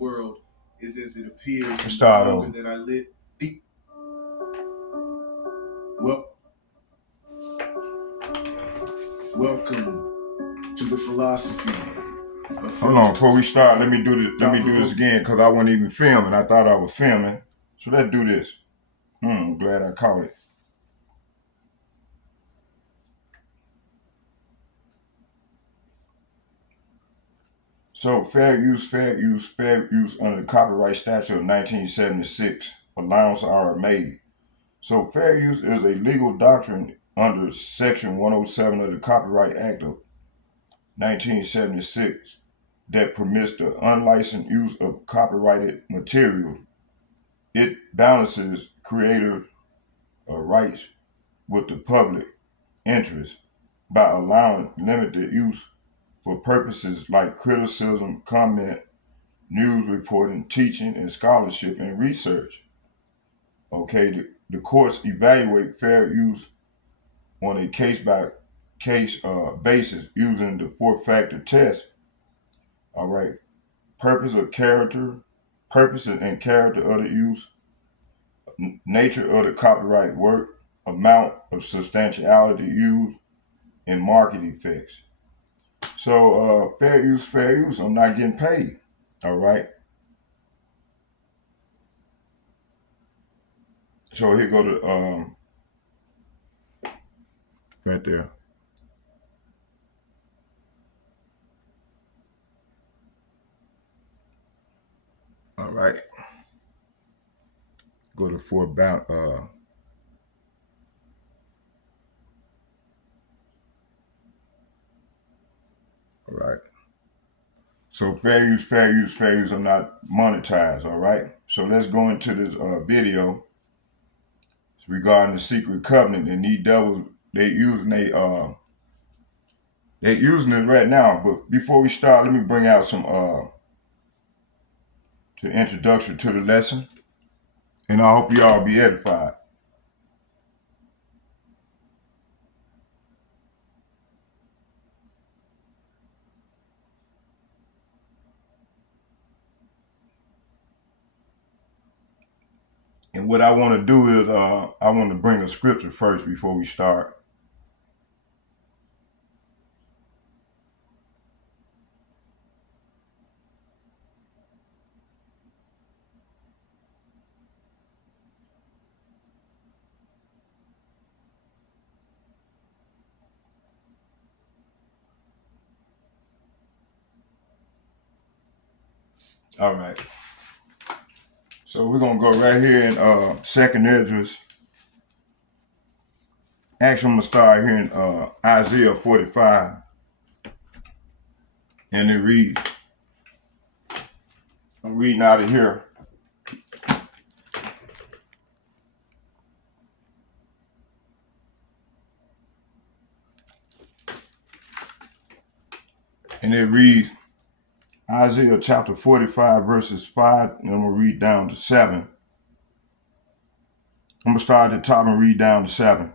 world is as it appears in the Start hunger over. that I lit. Well, welcome to the philosophy of Hold on, before we start, let me do this. Let me do this again because I wasn't even filming. I thought I was filming. So let's do this. I'm glad I caught it. So fair use under the copyright statute of 1976. Allowances are made. So fair use is a legal doctrine under Section 107 of the Copyright Act of 1976 that permits the unlicensed use of copyrighted material. It balances creator rights with the public interest by allowing limited use for purposes like criticism, comment, news reporting, teaching, and scholarship and research. Okay, the courts evaluate fair use on a case by case basis using the four-factor test. All right, purpose and character of the use, nature of the copyright work, amount of substantiality used, and market effects. So fair use, fair use. I'm not getting paid. All right. So here go to right there. All right. Go to for bound. All right. So fair use, fair use, fair use are not monetized. All right. So let's go into this video regarding the secret covenant, and these devils they using it right now. But before we start, let me bring out some to introduction to the lesson, and I hope you all be edified. And what I want to do is I want to bring a scripture first before we start. All right. So we're gonna go right here in Second Esdras. Actually, I'm gonna start here in Isaiah 45, and it reads. I'm reading out of here. And it reads Isaiah chapter 45, verses 5, and I'm going to read down to 7. I'm going to start at the top and read down to 7.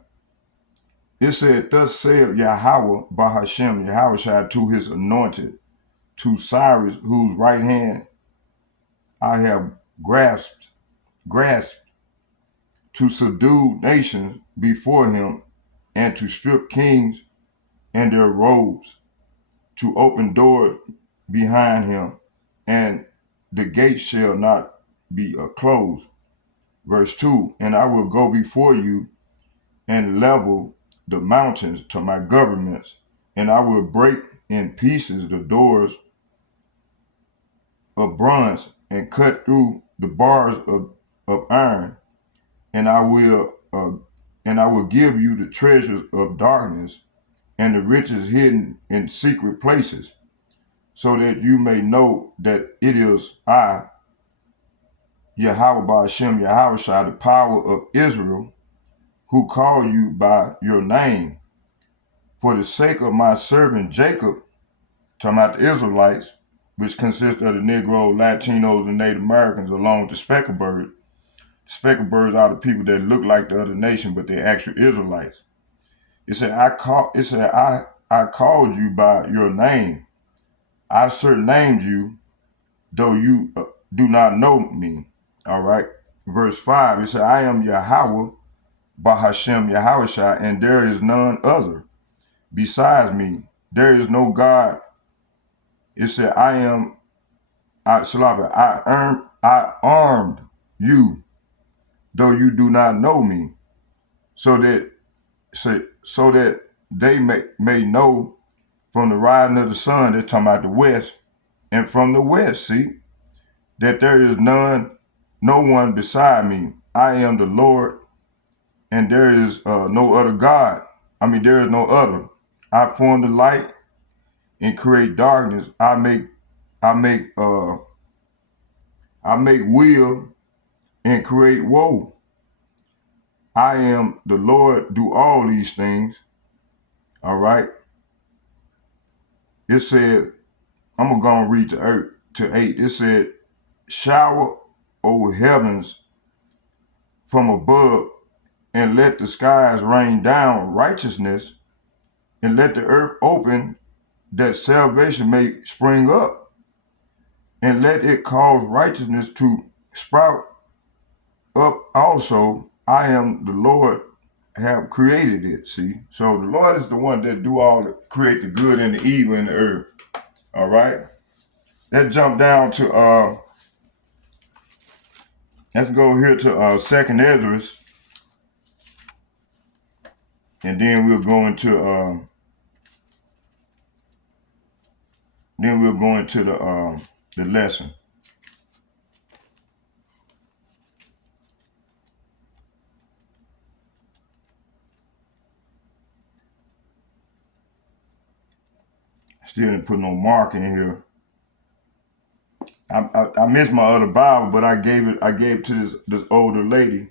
It said, Thus saith Yahweh Bahashem, Yahweh shall to his anointed, to Cyrus, whose right hand I have grasped, to subdue nations before him, and to strip kings and their robes, to open doors behind him, and the gate shall not be closed. Verse 2, and I will go before you and level the mountains to my governments, and I will break in pieces the doors of bronze and cut through the bars of iron, and I will give you the treasures of darkness and the riches hidden in secret places, so that you may know that it is I, Yahweh Ba'ashem Yahweh, the power of Israel, who call you by your name. For the sake of my servant Jacob, talking about the Israelites, which consist of the Negro, Latinos, and Native Americans, along with the Speckled Bird. The Speckled Birds are the people that look like the other nation, but they're actual Israelites. It said, I called you by your name. I surnamed you, though you do not know me. All right. Verse 5, it said, I am Yahweh, Bahashem Yahushua, and there is none other besides me. There is no God. It said, I armed you, though you do not know me, so that they may know from the rising of the sun, they're talking about the west, and from the west, see, that there is no one beside me. I am the Lord, and there is no other God. There is no other. I form the light and create darkness. I make will and create woe. I am the Lord, do all these things. All right. It said, I'm gonna go and read to 8. It said, shower, O heavens, from above, and let the skies rain down righteousness, and let the earth open, that salvation may spring up, and let it cause righteousness to sprout up also. I am the Lord, have created it. See, so the Lord is the one that do all the create the good and the evil in the earth. All right. Let's jump down to let's go here to Second Esdras, and then we'll go into the lesson. Still didn't put no mark in here. I missed my other Bible, but I gave it to this older lady.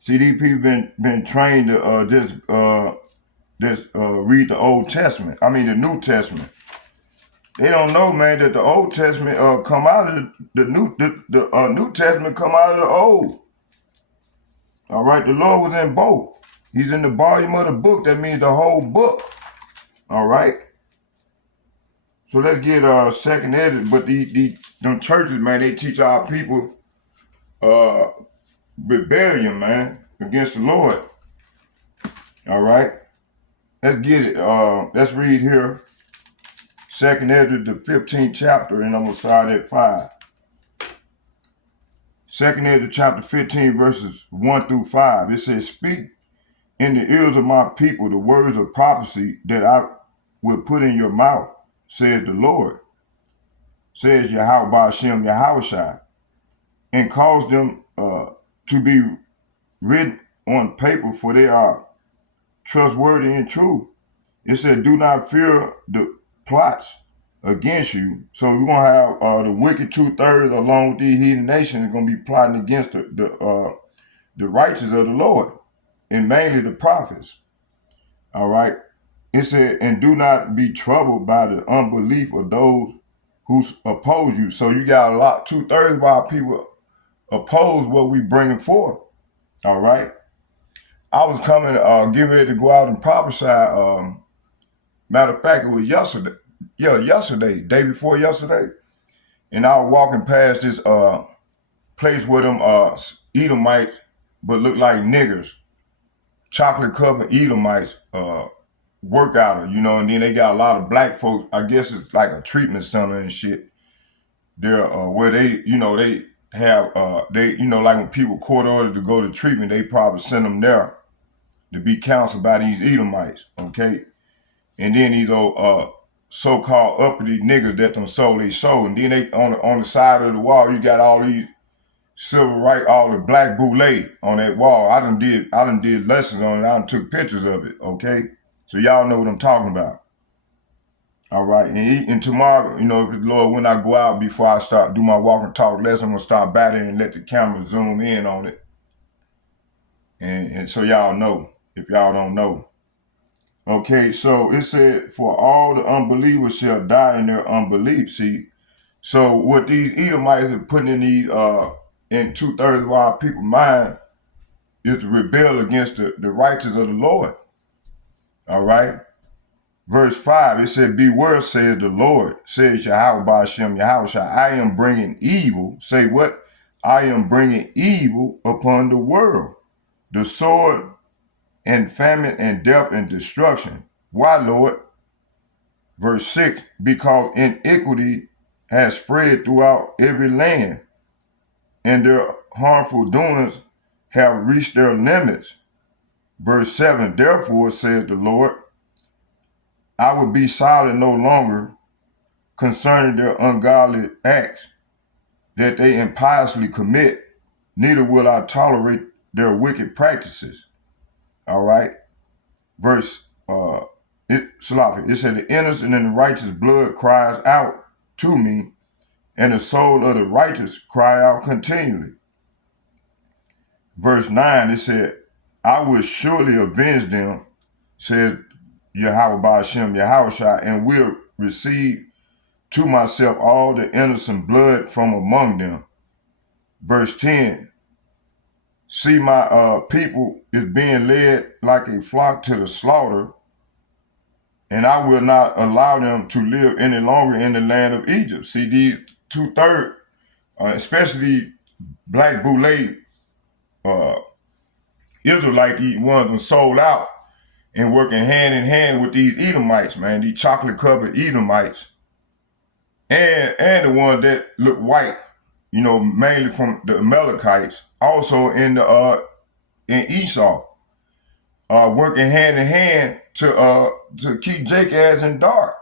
See, these people been trained to just read the Old Testament. The New Testament. They don't know, man, that the Old Testament come out of the New Testament come out of the Old. All right, the Lord was in both. He's in the volume of the book. That means the whole book. All right. So let's get Second Esdras. But them churches, man, they teach our people rebellion, man, against the Lord. All right. Let's get it. Let's read here. Second Esdras, the 15th chapter, and I'm gonna start at 5. Second Esdras chapter 15, verses 1 through 5. It says, speak in the ears of my people the words of prophecy that I will put in your mouth, said the Lord, says Yahweh Ba'ashem Yahushua, and cause them to be written on paper, for they are trustworthy and true. It said, do not fear the plots against you. So we're going to have the wicked 2/3 along with these heathen nations going to be plotting against the righteous of the Lord, and mainly the prophets. All right. It said, and do not be troubled by the unbelief of those who oppose you. So you got a lot, 2/3 of our people oppose what we bringing forth. All right. I was coming, getting ready to go out and prophesy. Matter of fact, it was yesterday. Yeah, yesterday, day before yesterday. And I was walking past this place where them Edomites, but look like niggers, chocolate covered Edomites, work out of, and then they got a lot of black folks. I guess it's like a treatment center and shit. There, where they have, like when people court ordered to go to treatment, they probably send them there to be counseled by these Edomites, okay? And then these old so-called uppity niggas that them sold they sold. And then they on the side of the wall, you got all these civil rights, all the black boule on that wall. I done did lessons on it. I done took pictures of it, okay? So y'all know what I'm talking about. All right. And tomorrow, if the Lord, when I go out, before I start do my walk and talk lesson, I'm gonna start battling and let the camera zoom in on it. And so y'all know, if y'all don't know. Okay, so it said, for all the unbelievers shall die in their unbelief. See, So what these Edomites are putting in these in 2/3 of our people's mind is to rebel against the righteous of the Lord. All right. Verse 5, it said, beware, says the Lord, says Yahweh Ba'ashem Yahweh, I am bringing evil. Say what? I am bringing evil upon the world, the sword and famine and death and destruction. Why, Lord? Verse 6, because iniquity has spread throughout every land, and their harmful doings have reached their limits. Verse 7, therefore, says the Lord, I will be silent no longer concerning their ungodly acts that they impiously commit, neither will I tolerate their wicked practices. All right. Verse it said, the innocent and the righteous blood cries out to me, and the soul of the righteous cry out continually. Verse 9, it said, I will surely avenge them, said Yahweh Ba'ashem Yahweh, and will receive to myself all the innocent blood from among them. Verse 10, see my people is being led like a flock to the slaughter, and I will not allow them to live any longer in the land of Egypt. See, these 2/3, especially black boule Israelite, these ones that sold out and working hand in hand with these Edomites, man, these chocolate covered Edomites, and the ones that look white, mainly from the Amalekites, also in Esau, working hand in hand to keep Jacob as in dark,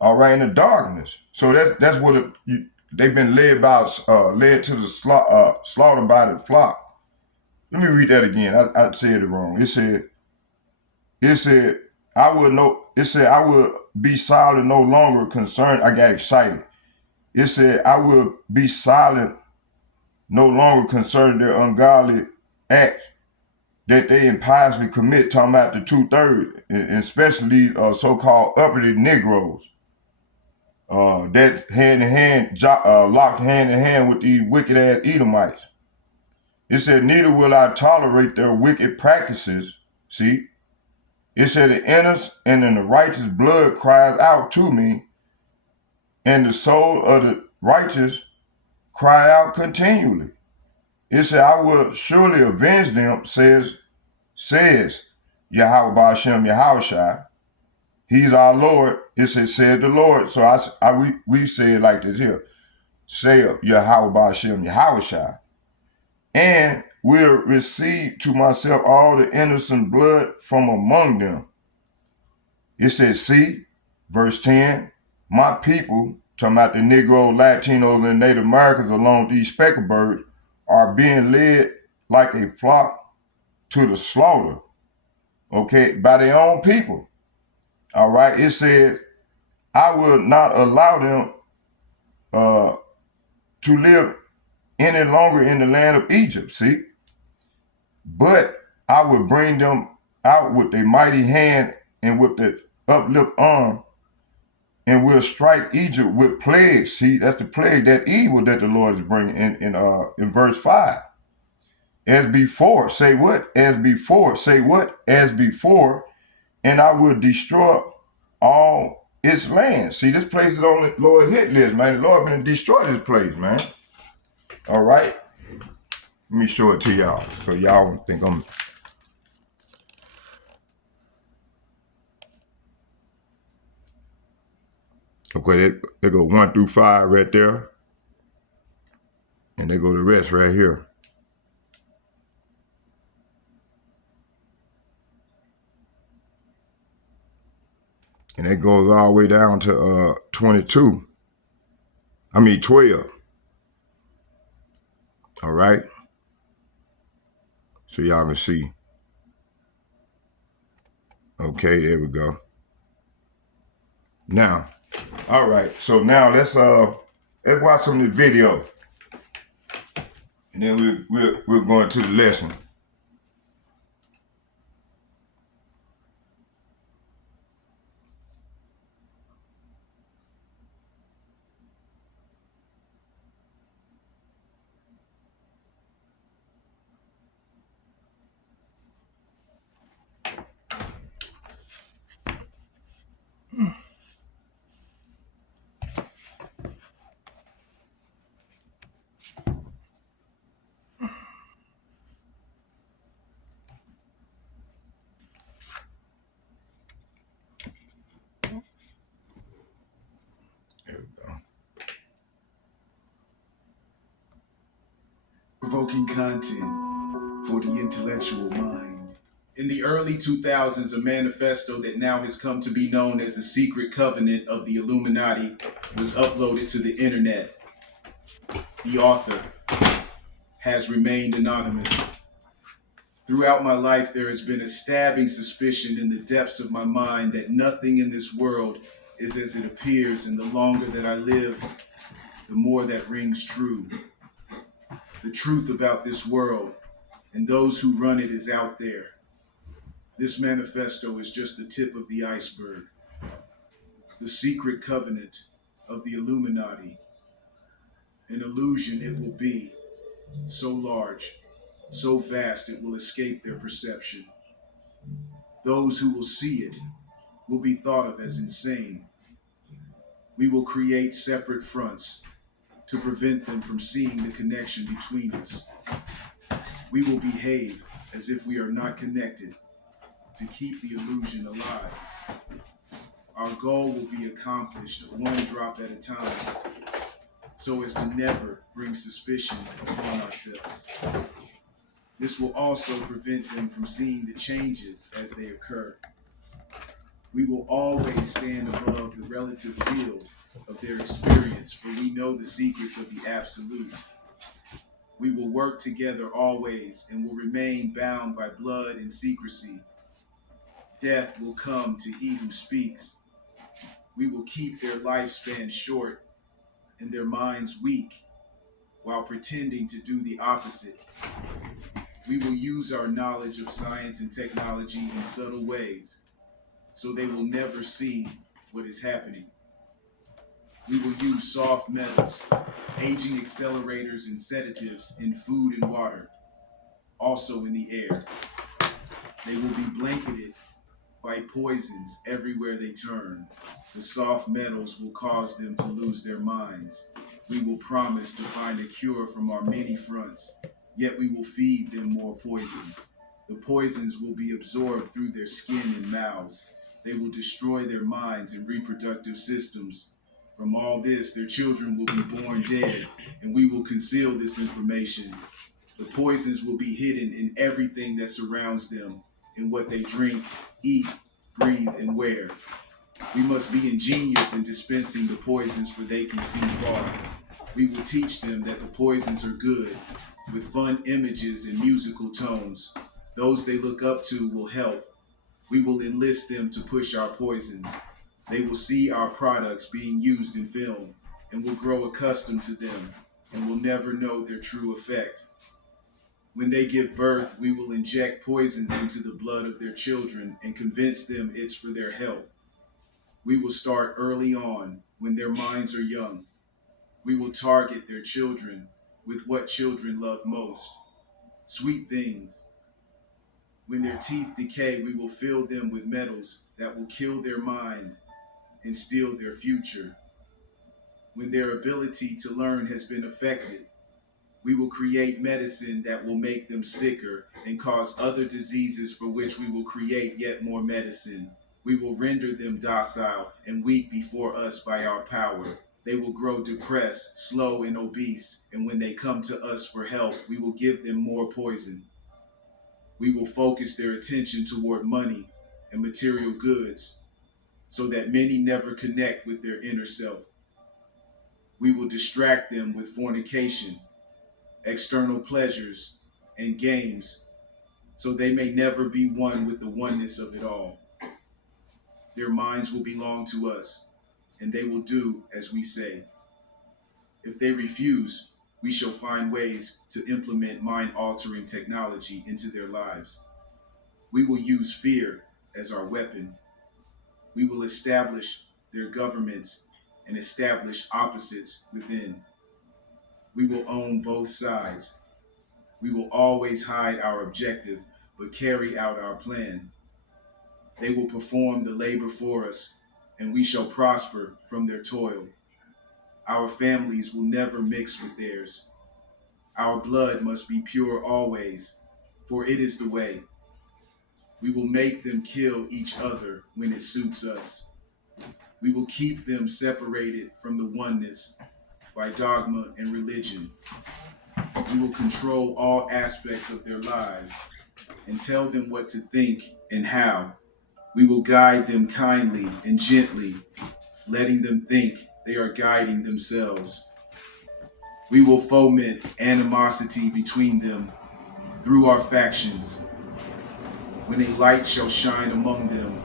all right, in the darkness. So that's what they've been led to the slaughter by the flock. Let me read that again. I said it wrong. It said, I will be silent no longer concerned. I got excited. It said, I will be silent no longer concerned their ungodly acts that they impiously commit, talking about the 2/3, and especially so-called uppity Negroes, that locked hand in hand with these wicked ass Edomites. It said, neither will I tolerate their wicked practices. See, it said, the innocent and the righteous blood cries out to me, and the soul of the righteous cry out continually. It said, I will surely avenge them, says Yahweh Ba'ashem Yahweh. He's our Lord. It said the Lord. So we say it like this here. Say Yahweh Ba'ashem Yahweh, and will receive to myself all the innocent blood from among them. It says, see, verse 10, my people, talking about the Negro, Latinos, and Native Americans along these speckled birds, are being led like a flock to the slaughter, okay, by their own people. All right, it says, I will not allow them to live any longer in the land of Egypt, see? But I will bring them out with a mighty hand and with the uplifted arm, and will strike Egypt with plagues. See, that's the plague, that evil that the Lord is bringing in verse 5. As before, say what? As before, say what? As before, and I will destroy all its land. See, this place is on the Lord hit list, man. The Lord gonna destroy this place, man. All right? Let me show it to y'all so y'all don't think I'm... Okay, they go 1 through 5 right there. And they go the rest right here. And it goes all the way down to 12. All right. So y'all can see. Okay, there we go. Now, all right. So now let's watch some of the video, and then we're going to the lesson. thought-provoking content for the intellectual mind. In the early 2000s, a manifesto that now has come to be known as the Secret Covenant of the Illuminati was uploaded to the internet. The author has remained anonymous. Throughout my life, there has been a stabbing suspicion in the depths of my mind that nothing in this world is as it appears, and the longer that I live, the more that rings true. The truth about this world and those who run it is out there. This manifesto is just the tip of the iceberg. The Secret Covenant of the Illuminati. An illusion it will be, so large, so vast it will escape their perception. Those who will see it will be thought of as insane. We will create separate fronts to prevent them from seeing the connection between us. We will behave as if we are not connected to keep the illusion alive. Our goal will be accomplished one drop at a time, so as to never bring suspicion upon ourselves. This will also prevent them from seeing the changes as they occur. We will always stand above the relative field of their experience, for we know the secrets of the absolute. We will work together always and will remain bound by blood and secrecy. Death will come to he who speaks. We will keep their lifespan short and their minds weak while pretending to do the opposite. We will use our knowledge of science and technology in subtle ways, so they will never see what is happening. We will use soft metals, aging accelerators, and sedatives in food and water, also in the air. They will be blanketed by poisons everywhere they turn. The soft metals will cause them to lose their minds. We will promise to find a cure from our many fronts, yet we will feed them more poison. The poisons will be absorbed through their skin and mouths. They will destroy their minds and reproductive systems. From all this, their children will be born dead, and we will conceal this information. The poisons will be hidden in everything that surrounds them, in what they drink, eat, breathe, and wear. We must be ingenious in dispensing the poisons, for they can see far. We will teach them that the poisons are good, with fun images and musical tones. Those they look up to will help. We will enlist them to push our poisons. They will see our products being used in film and will grow accustomed to them and will never know their true effect. When they give birth, we will inject poisons into the blood of their children and convince them it's for their health. We will start early on when their minds are young. We will target their children with what children love most, sweet things. When their teeth decay, we will fill them with metals that will kill their mind and steal their future. When their ability to learn has been affected, we will create medicine that will make them sicker and cause other diseases, for which we will create yet more medicine. We will render them docile and weak before us by our power. They will grow depressed, slow, and obese, and when they come to us for help, we will give them more poison. We will focus their attention toward money and material goods, so that many never connect with their inner self. We will distract them with fornication, external pleasures, and games, so they may never be one with the oneness of it all. Their minds will belong to us, and they will do as we say. If they refuse, we shall find ways to implement mind-altering technology into their lives. We will use fear as our weapon. We will establish their governments and establish opposites within. We will own both sides. We will always hide our objective, but carry out our plan. They will perform the labor for us, and we shall prosper from their toil. Our families will never mix with theirs. Our blood must be pure always, for it is the way. We will make them kill each other when it suits us. We will keep them separated from the oneness by dogma and religion. We will control all aspects of their lives and tell them what to think and how. We will guide them kindly and gently, letting them think they are guiding themselves. We will foment animosity between them through our factions. When a light shall shine among them,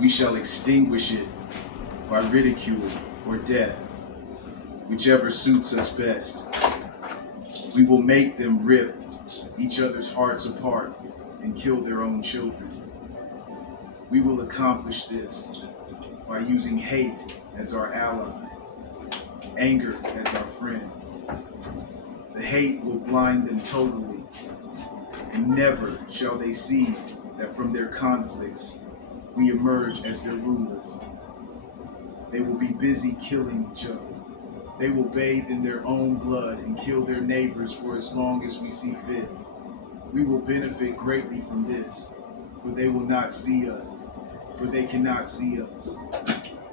we shall extinguish it by ridicule or death, whichever suits us best. We will make them rip each other's hearts apart and kill their own children. We will accomplish this by using hate as our ally, anger as our friend. The hate will blind them totally, and never shall they see that from their conflicts we emerge as their rulers. They will be busy killing each other. They will bathe in their own blood and kill their neighbors for as long as we see fit. We will benefit greatly from this, for they will not see us, for they cannot see us.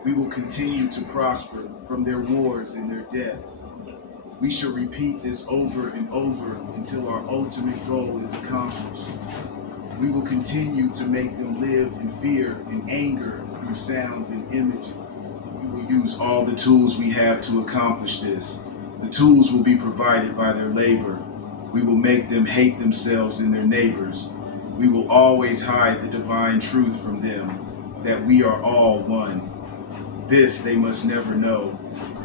We will continue to prosper from their wars and their deaths. We shall repeat this over and over until our ultimate goal is accomplished. We will continue to make them live in fear and anger through sounds and images. We will use all the tools we have to accomplish this. The tools will be provided by their labor. We will make them hate themselves and their neighbors. We will always hide the divine truth from them, that we are all one. This they must never know.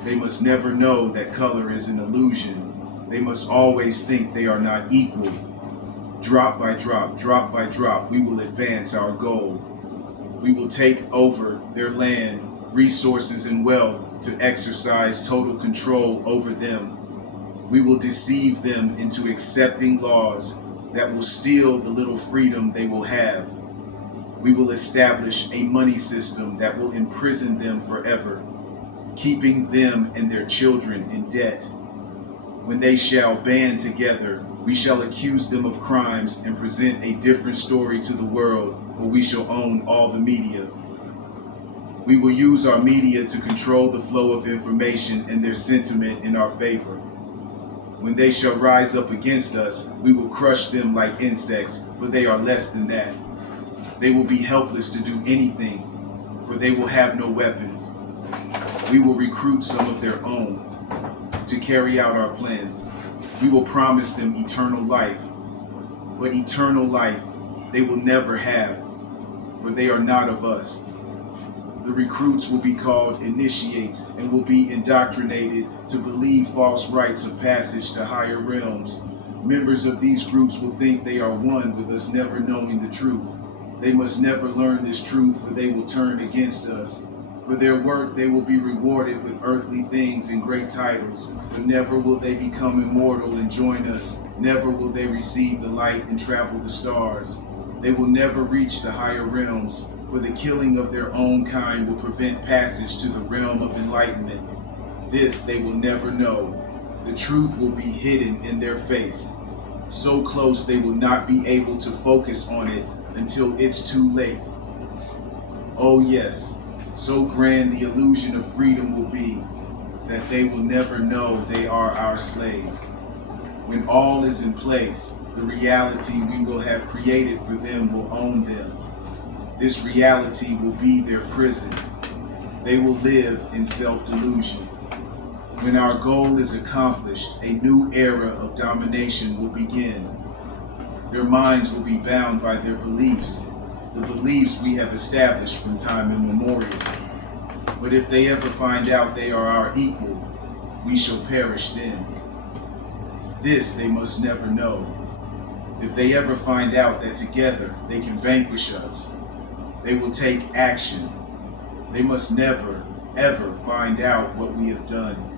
They must never know that color is an illusion. They must always think they are not equal. Drop by drop, we will advance our goal. We will take over their land, resources, and wealth to exercise total control over them. We will deceive them into accepting laws that will steal the little freedom they will have. We will establish a money system that will imprison them forever, keeping them and their children in debt. When they shall band together, we shall accuse them of crimes and present a different story to the world, for we shall own all the media. We will use our media to control the flow of information and their sentiment in our favor. When they shall rise up against us, we will crush them like insects, for they are less than that. They will be helpless to do anything, for they will have no weapons. We will recruit some of their own to carry out our plans. We will promise them eternal life, but eternal life they will never have, for they are not of us. The recruits will be called initiates and will be indoctrinated to believe false rites of passage to higher realms. Members of these groups will think they are one with us, never knowing the truth. They must never learn this truth, for they will turn against us. For their work, they will be rewarded with earthly things and great titles, but never will they become immortal and join us. Never will they receive the light and travel the stars. They will never reach the higher realms, for the killing of their own kind will prevent passage to the realm of enlightenment. This they will never know. The truth will be hidden in their face, so close they will not be able to focus on it until it's too late. Oh yes, so grand the illusion of freedom will be that they will never know they are our slaves. When all is in place, the reality we will have created for them will own them. This reality will be their prison. They will live in self-delusion. When our goal is accomplished, a new era of domination will begin. Their minds will be bound by their beliefs, the beliefs we have established from time immemorial. But if they ever find out they are our equal, we shall perish then. This they must never know. If they ever find out that together they can vanquish us, they will take action. They must never, ever find out what we have done.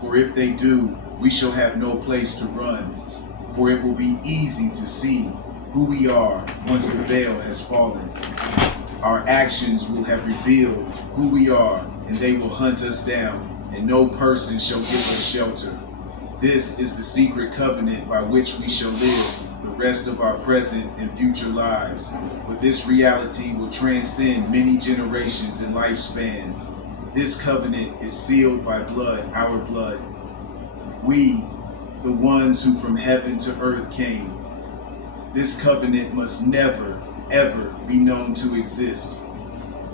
For if they do, we shall have no place to run. For it will be easy to see who we are once the veil has fallen. Our actions will have revealed who we are, and they will hunt us down, and no person shall give us shelter. This is the secret covenant by which we shall live the rest of our present and future lives. For this reality will transcend many generations and lifespans. This covenant is sealed by blood, our blood. We, the ones who from heaven to earth came. This covenant must never, ever be known to exist.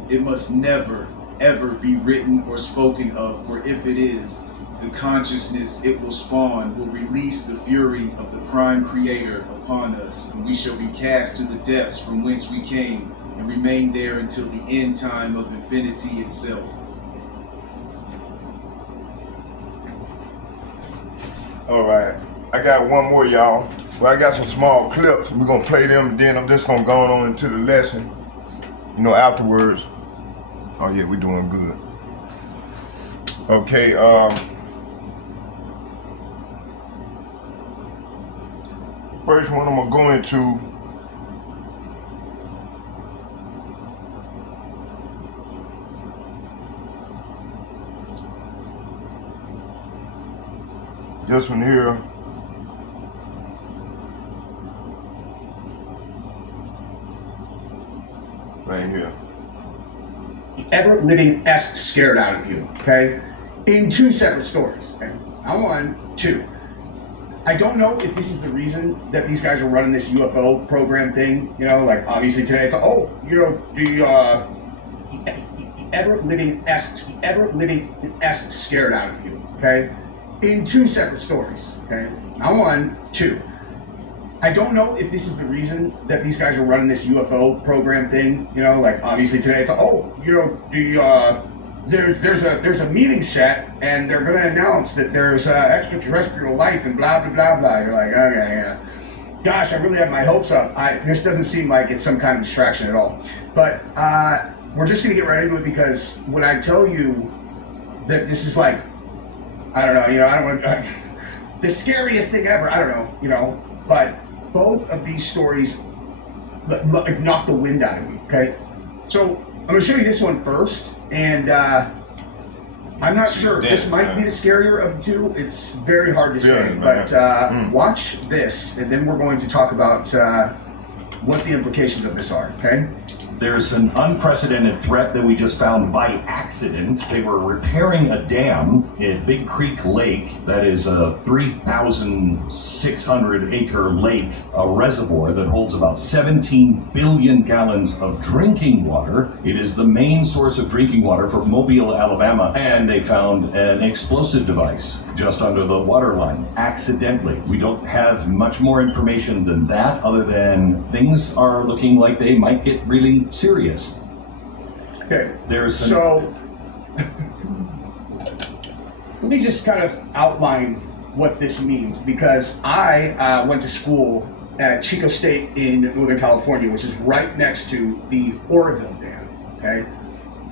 It must never, ever be written or spoken of, for if it is, the consciousness it will spawn will release the fury of the prime creator upon us, and we shall be cast to the depths from whence we came, and remain there until the end time of infinity itself. All right, I got one more, y'all. Well, I got some small clips. We're gonna play them, and then I'm just gonna go on into the lesson. Afterwards. Oh yeah, we're doing good. Okay, first one I'm gonna go into this one here. Right here. Ever living S scared out of you, okay? In two separate stories, okay? Not one, two. I don't know if this is the reason that these guys are running this UFO program thing, like obviously today it's, the ever living S scared out of you, okay? In two separate stories, okay? Not one, two. I don't know if this is the reason that these guys are running this UFO program thing, like obviously today it's, there's a meeting set and they're going to announce that there's extraterrestrial life and blah, blah, blah, blah. You're like, okay, yeah. Gosh, I really have my hopes up. This doesn't seem like it's some kind of distraction at all. But we're just going to get right into it, because when I tell you that this is like, I don't know, I don't want to, the scariest thing ever, I don't know, but both of these stories knock the wind out of me, okay? So I'm going to show you this one first, and I'm not sure. This might be the scarier of the two. It's very hard to say, but watch this, and then we're going to talk about what the implications of this are, okay? There's an unprecedented threat that we just found by accident. They were repairing a dam at Big Creek Lake, that is a 3,600 acre lake, a reservoir that holds about 17 billion gallons of drinking water. It is the main source of drinking water for Mobile, Alabama, and they found an explosive device just under the water line, accidentally. We don't have much more information than that, other than things are looking like they might get really serious. Okay, There's so let me just kind of outline what this means, because I went to school at Chico State in Northern California, which is right next to the Oroville Dam, okay?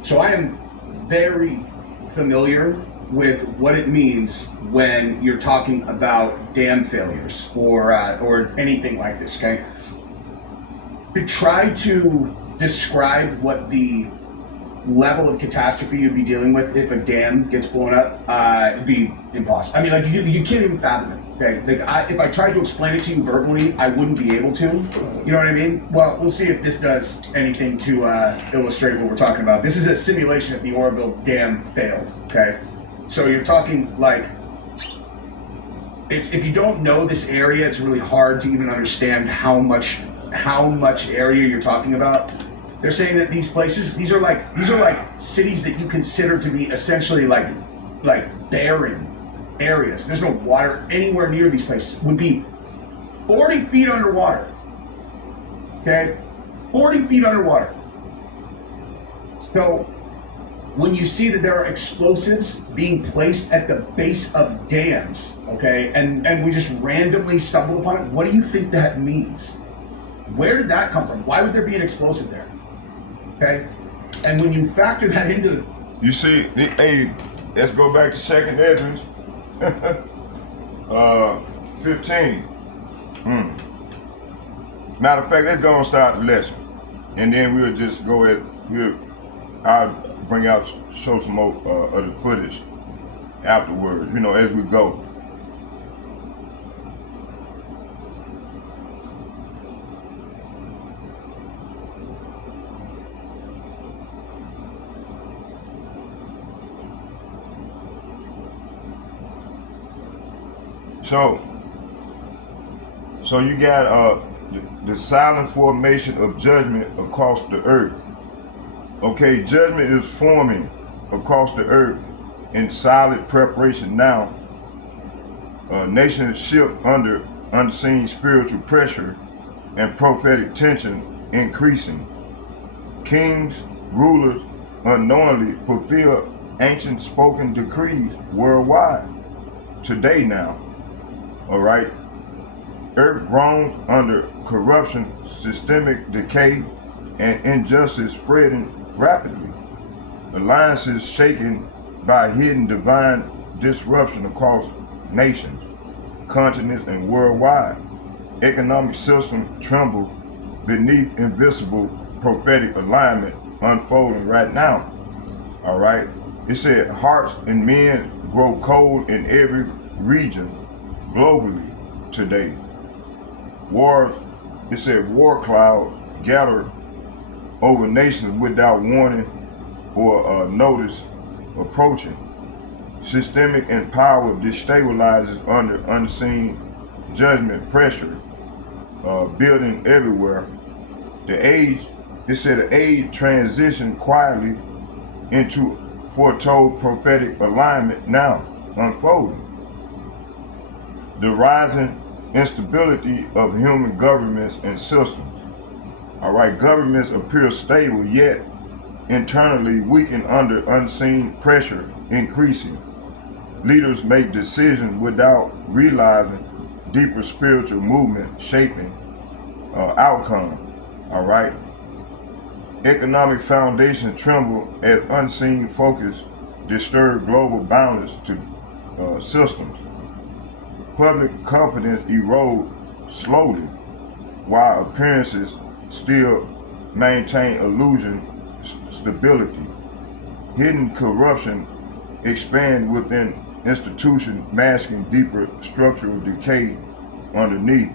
So I am very familiar with what it means when you're talking about dam failures or anything like this, okay? To try to describe what the level of catastrophe you'd be dealing with if a dam gets blown up, it'd be impossible. I mean, like, you can't even fathom it, okay? Like, if I tried to explain it to you verbally, I wouldn't be able to. You know what I mean? Well, we'll see if this does anything to illustrate what we're talking about. This is a simulation if the Oroville Dam failed, okay? So you're talking, like, if you don't know this area, it's really hard to even understand how much area you're talking about. They're saying that these places, these are like cities that you consider to be essentially like barren areas. There's no water anywhere near these places. Would be 40 feet underwater. Okay? 40 feet underwater. So when you see that there are explosives being placed at the base of dams, okay, and we just randomly stumbled upon it, what do you think that means? Where did that come from? Why would there be an explosive there? Okay? And when you factor that into... You see, hey, let's go back to second entrance. 15. Matter of fact, let's go and start the lesson. And then we'll just go I'll bring out, show some more of the footage afterwards, as we go. So you got the silent formation of judgment across the earth. Okay, judgment is forming across the earth in silent preparation now. Nations shift under unseen spiritual pressure and prophetic tension increasing. Kings, rulers unknowingly fulfill ancient spoken decrees worldwide. Today now, all right? Earth groans under corruption, systemic decay, and injustice spreading rapidly. Alliances shaken by hidden divine disruption across nations, continents, and worldwide. Economic systems tremble beneath invisible prophetic alignment unfolding right now. All right. It said hearts and men grow cold in every region globally today. Wars, it said war clouds gather over nations without warning or notice approaching. Systemic and power destabilizes under unseen judgment pressure, building everywhere. The age, it said the age transitioned quietly into foretold prophetic alignment now unfolding. The rising instability of human governments and systems. All right, governments appear stable, yet internally weakened under unseen pressure increasing. Leaders make decisions without realizing deeper spiritual movement shaping outcome. All right. Economic foundations tremble as unseen focus disturb global balance to systems. Public confidence erodes slowly, while appearances still maintain illusion stability. Hidden corruption expand within institutions, masking deeper structural decay underneath.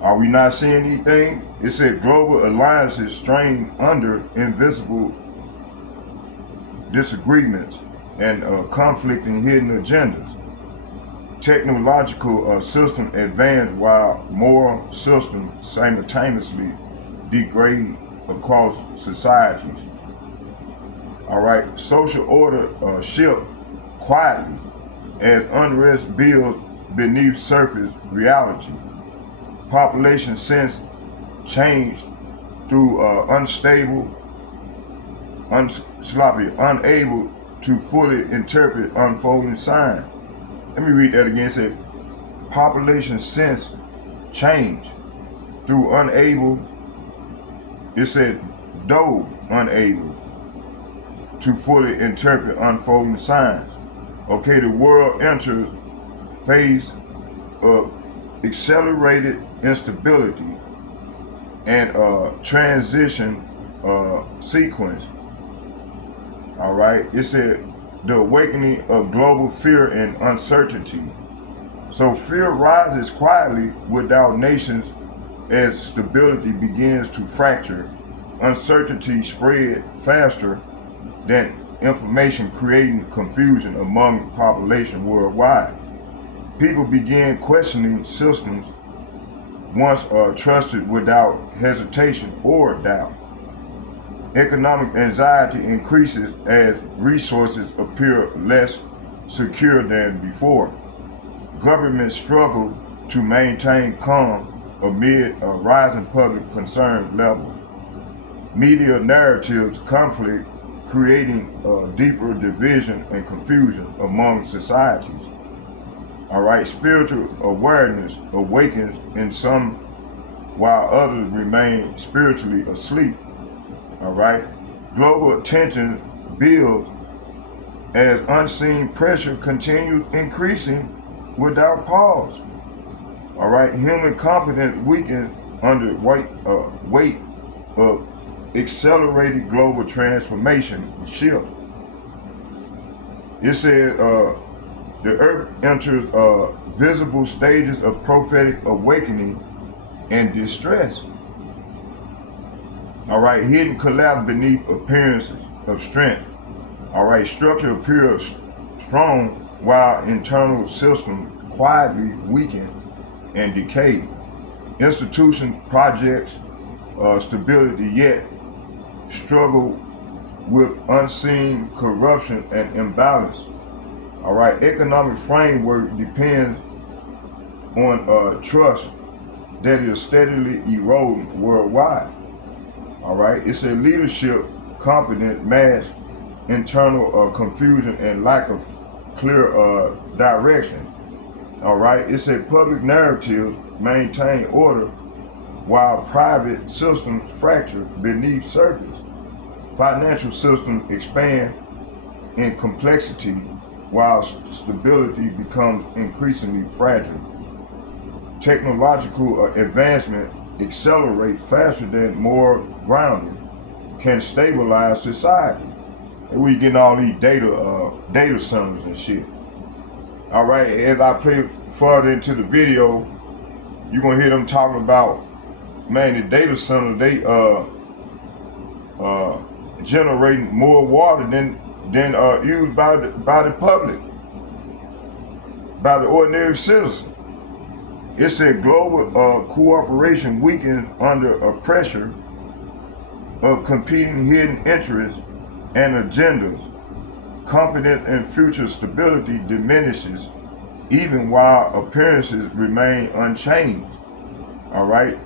Are we not seeing anything? It said global alliances strain under invisible disagreements and conflicting hidden agendas. Technological systems advance while moral systems simultaneously degrade across societies. All right, social order shift quietly as unrest builds beneath surface reality. Population sense change through unstable, unable to fully interpret unfolding signs. Let me read that again. It said, population sense change through unable, it said, though unable to fully interpret unfolding signs. Okay, the world enters phase of accelerated instability and transition sequence. All right, it said the awakening of global fear and uncertainty. So fear rises quietly without nations as stability begins to fracture. Uncertainty spread faster than information, creating confusion among the population worldwide. People began questioning systems once trusted without hesitation or doubt. Economic anxiety increases as resources appear less secure than before. Governments struggle to maintain calm amid rising public concern levels. Media narratives conflict, creating deeper division and confusion among societies. All right, spiritual awareness awakens in some while others remain spiritually asleep. All right, global attention builds as unseen pressure continues increasing without pause. All right, human confidence weakens under weight of accelerated global transformation shift. It says the earth enters visible stages of prophetic awakening and distress. All right, hidden collapse beneath appearances of strength. All right, structure appears strong while internal systems quietly weaken and decay. Institution projects stability yet struggle with unseen corruption and imbalance. All right, economic framework depends on trust that is steadily eroding worldwide. All right, it's a leadership confident mass internal confusion and lack of clear direction. All right, it's a public narrative maintain order while private systems fracture beneath surface. Financial systems expand in complexity while stability becomes increasingly fragile. Technological advancement accelerate faster than moral grounding can stabilize society. And we getting all these data centers and shit. All right, as I play further into the video, you're gonna hear them talking about, man, the data center, they generating more water than used by the public, by the ordinary citizen. It said global cooperation weakens under a pressure of competing hidden interests and agendas. Confidence in future stability diminishes even while appearances remain unchanged. All right.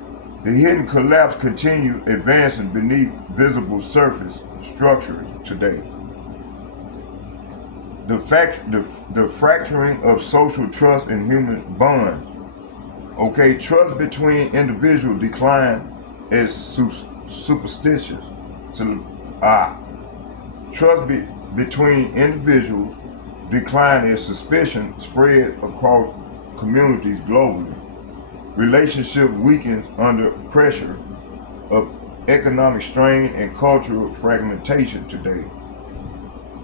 The hidden collapse continues advancing beneath visible surface structures today. The fracturing of social trust and human bonds. Okay, trust between individuals decline as superstitious. Trust between individuals decline as suspicion spread across communities globally. Relationship weakens under pressure of economic strain and cultural fragmentation today.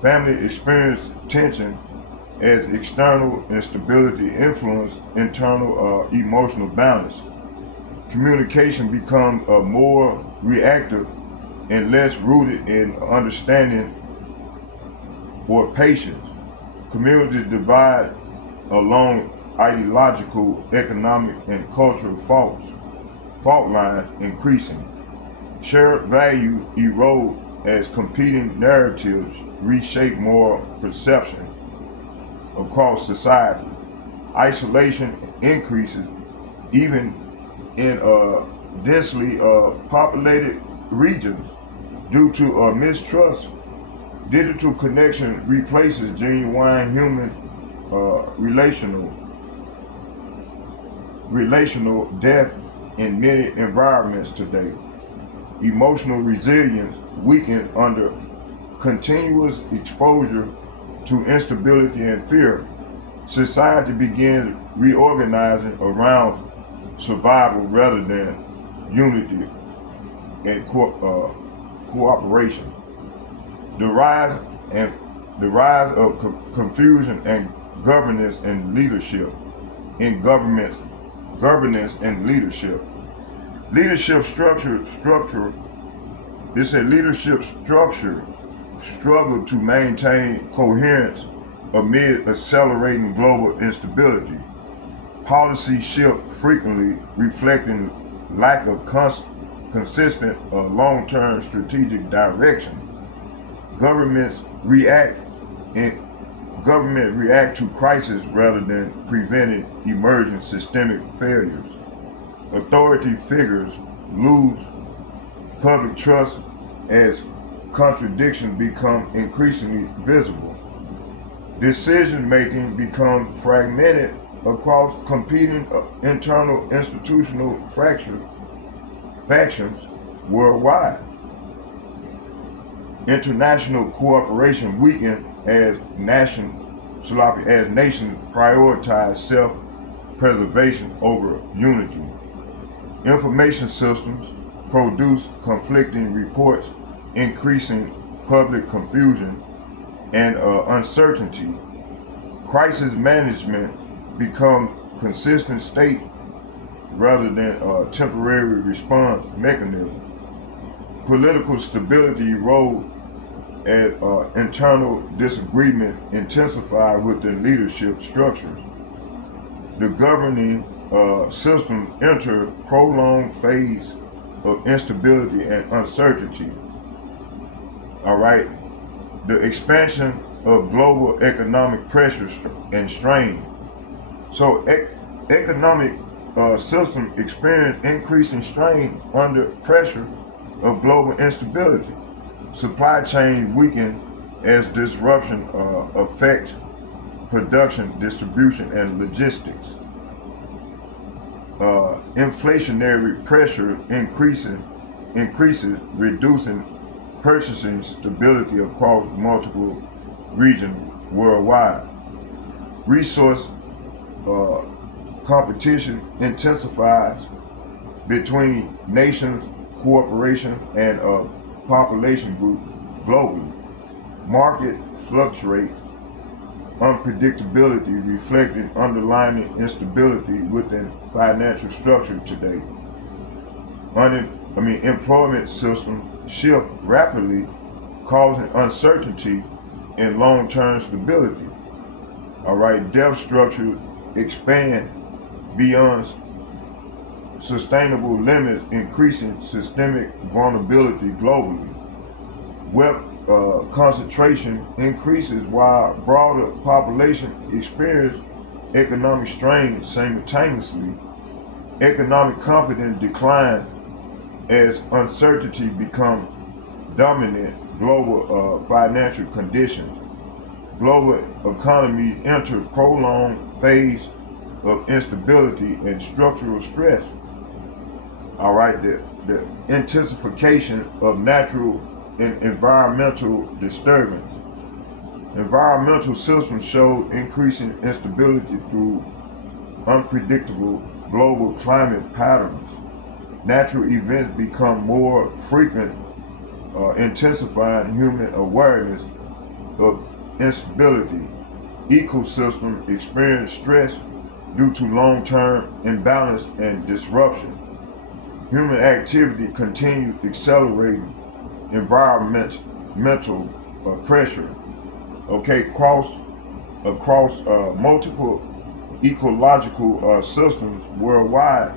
Family experience tension as external instability influence internal emotional balance. Communication becomes more reactive and less rooted in understanding or patience. Communities divide along ideological, economic, and cultural fault lines increasing. Shared values erode as competing narratives reshape moral perception across society. Isolation increases even in densely populated regions due to mistrust. Digital connection replaces genuine human relational depth in many environments today. Emotional resilience weakens under continuous exposure to instability and fear. Society begins reorganizing around survival rather than unity and cooperation. The rise of confusion and governance and leadership in governance and leadership. Leadership structure. It's a leadership structure struggle to maintain coherence amid accelerating global instability. Policy shift frequently reflecting lack of consistent long-term strategic direction. Government react to crisis rather than preventing emerging systemic failures. Authority figures lose public trust as contradictions become increasingly visible. Decision making becomes fragmented across competing internal institutional factions worldwide. International cooperation weakened as nations prioritize self-preservation over unity. Information systems produce conflicting reports, increasing public confusion and uncertainty. Crisis management becomes consistent state rather than a temporary response mechanism. Political stability erodes as internal disagreement intensify within leadership structures. the governing system enter prolonged phase of instability and uncertainty. All right, the expansion of global economic pressures and strain. So economic system experience increasing strain under pressure of global instability. Supply chain weaken as disruption affect production, distribution, and logistics. Inflationary pressure increases, reducing purchasing stability across multiple regions worldwide. Resource competition intensifies between nations, cooperation, and population groups globally. Market fluctuate, unpredictability reflecting underlying instability within financial structure today. Employment system shift rapidly, causing uncertainty and long-term stability. All right, debt structure expand beyond sustainable limits, increasing systemic vulnerability globally. Wealth concentration increases while broader population experience economic strain simultaneously. Economic confidence decline as uncertainty becomes dominant global financial conditions. Global economies enter prolonged phase of instability and structural stress. All right, the intensification of natural and environmental disturbance. Environmental systems show increasing instability through unpredictable global climate patterns. Natural events become more frequent, intensifying human awareness of instability. Ecosystems experience stress due to long-term imbalance and disruption. Human activity continues accelerating environmental pressure. Okay, across multiple ecological systems worldwide,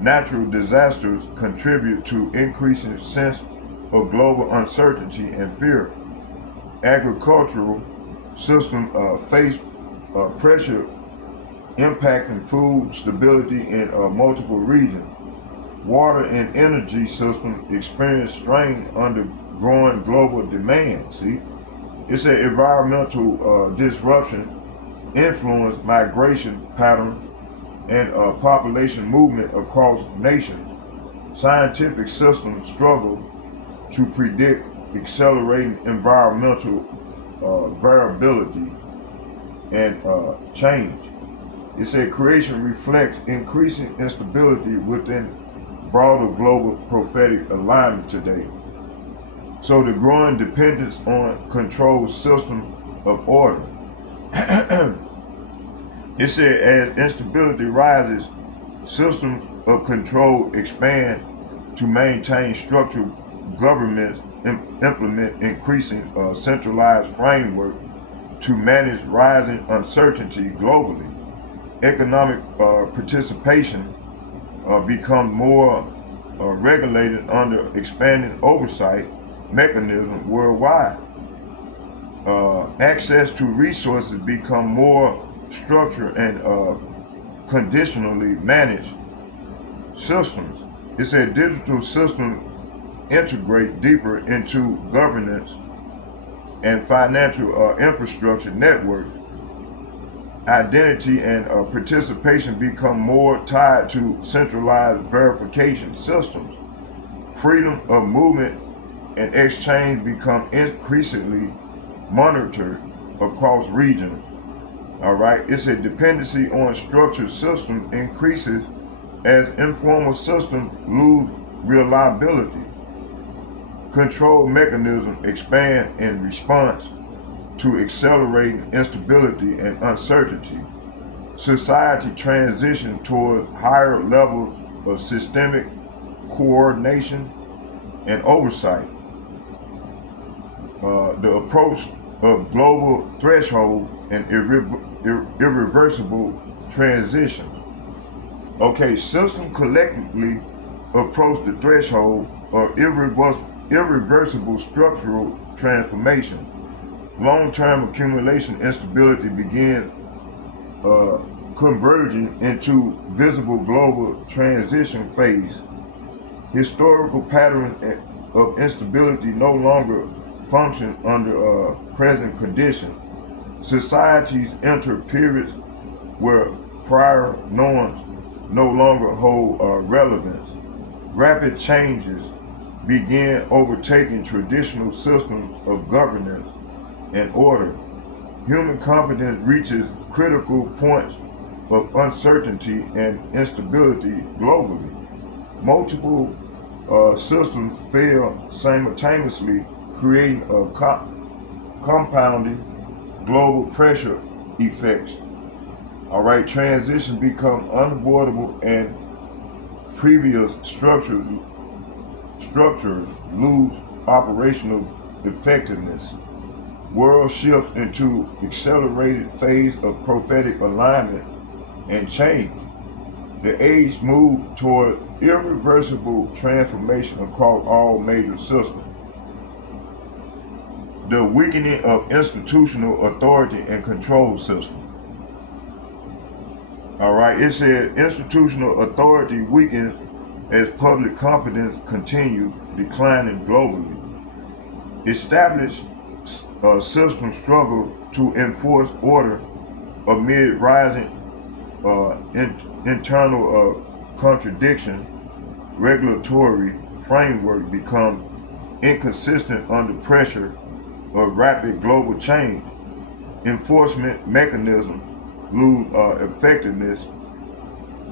natural disasters contribute to increasing sense of global uncertainty and fear. Agricultural systems face pressure impacting food stability in multiple regions. Water and energy systems experience strain under growing global demand. See, it's an environmental disruption, influence migration patterns, and population movement across nations. Scientific systems struggle to predict accelerating environmental variability and change. It said creation reflects increasing instability within broader global prophetic alignment today. So the growing dependence on control systems of order. It said as instability rises, systems of control expand to maintain structural governments implement increasing centralized framework to manage rising uncertainty globally. Economic participation become more regulated under expanding oversight mechanisms worldwide. Access to resources become more structured and conditionally managed systems. It said digital systems integrate deeper into governance and financial infrastructure networks. Identity and participation become more tied to centralized verification systems. Freedom of movement and exchange become increasingly monitored across regions. All right, it's a dependency on structured systems increases as informal systems lose reliability. Control mechanisms expand in response to accelerating instability and uncertainty. Society transition toward higher levels of systemic coordination and oversight. The approach of global threshold and irreversible transitions. Okay, systems collectively approach the threshold of irreversible structural transformation. Long-term accumulation instability begins converging into visible global transition phase. Historical patterns of instability no longer function under present conditions. Societies enter periods where prior norms no longer hold relevance. Rapid changes begin overtaking traditional systems of governance and order. Human confidence reaches critical points of uncertainty and instability globally. Multiple systems fail simultaneously, creating a compounding global pressure effects. All right, transitions become unavoidable and previous structures lose operational effectiveness. World shifts into accelerated phase of prophetic alignment and change. The age moves toward irreversible transformation across all major systems. The weakening of institutional authority and control system. All right, it said institutional authority weakens as public confidence continues declining globally. Established systems struggle to enforce order amid rising internal contradiction. Regulatory framework becomes inconsistent under pressure of rapid global change. Enforcement mechanisms lose effectiveness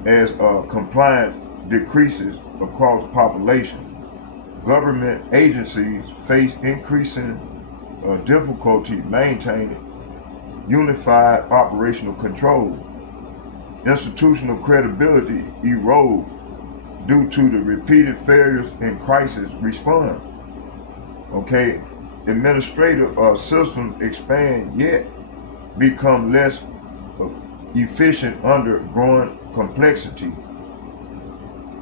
as compliance decreases across population. Government agencies face increasing difficulty maintaining unified operational control. Institutional credibility erodes due to the repeated failures in crisis response. Okay, administrative systems expand yet become less efficient under growing complexity.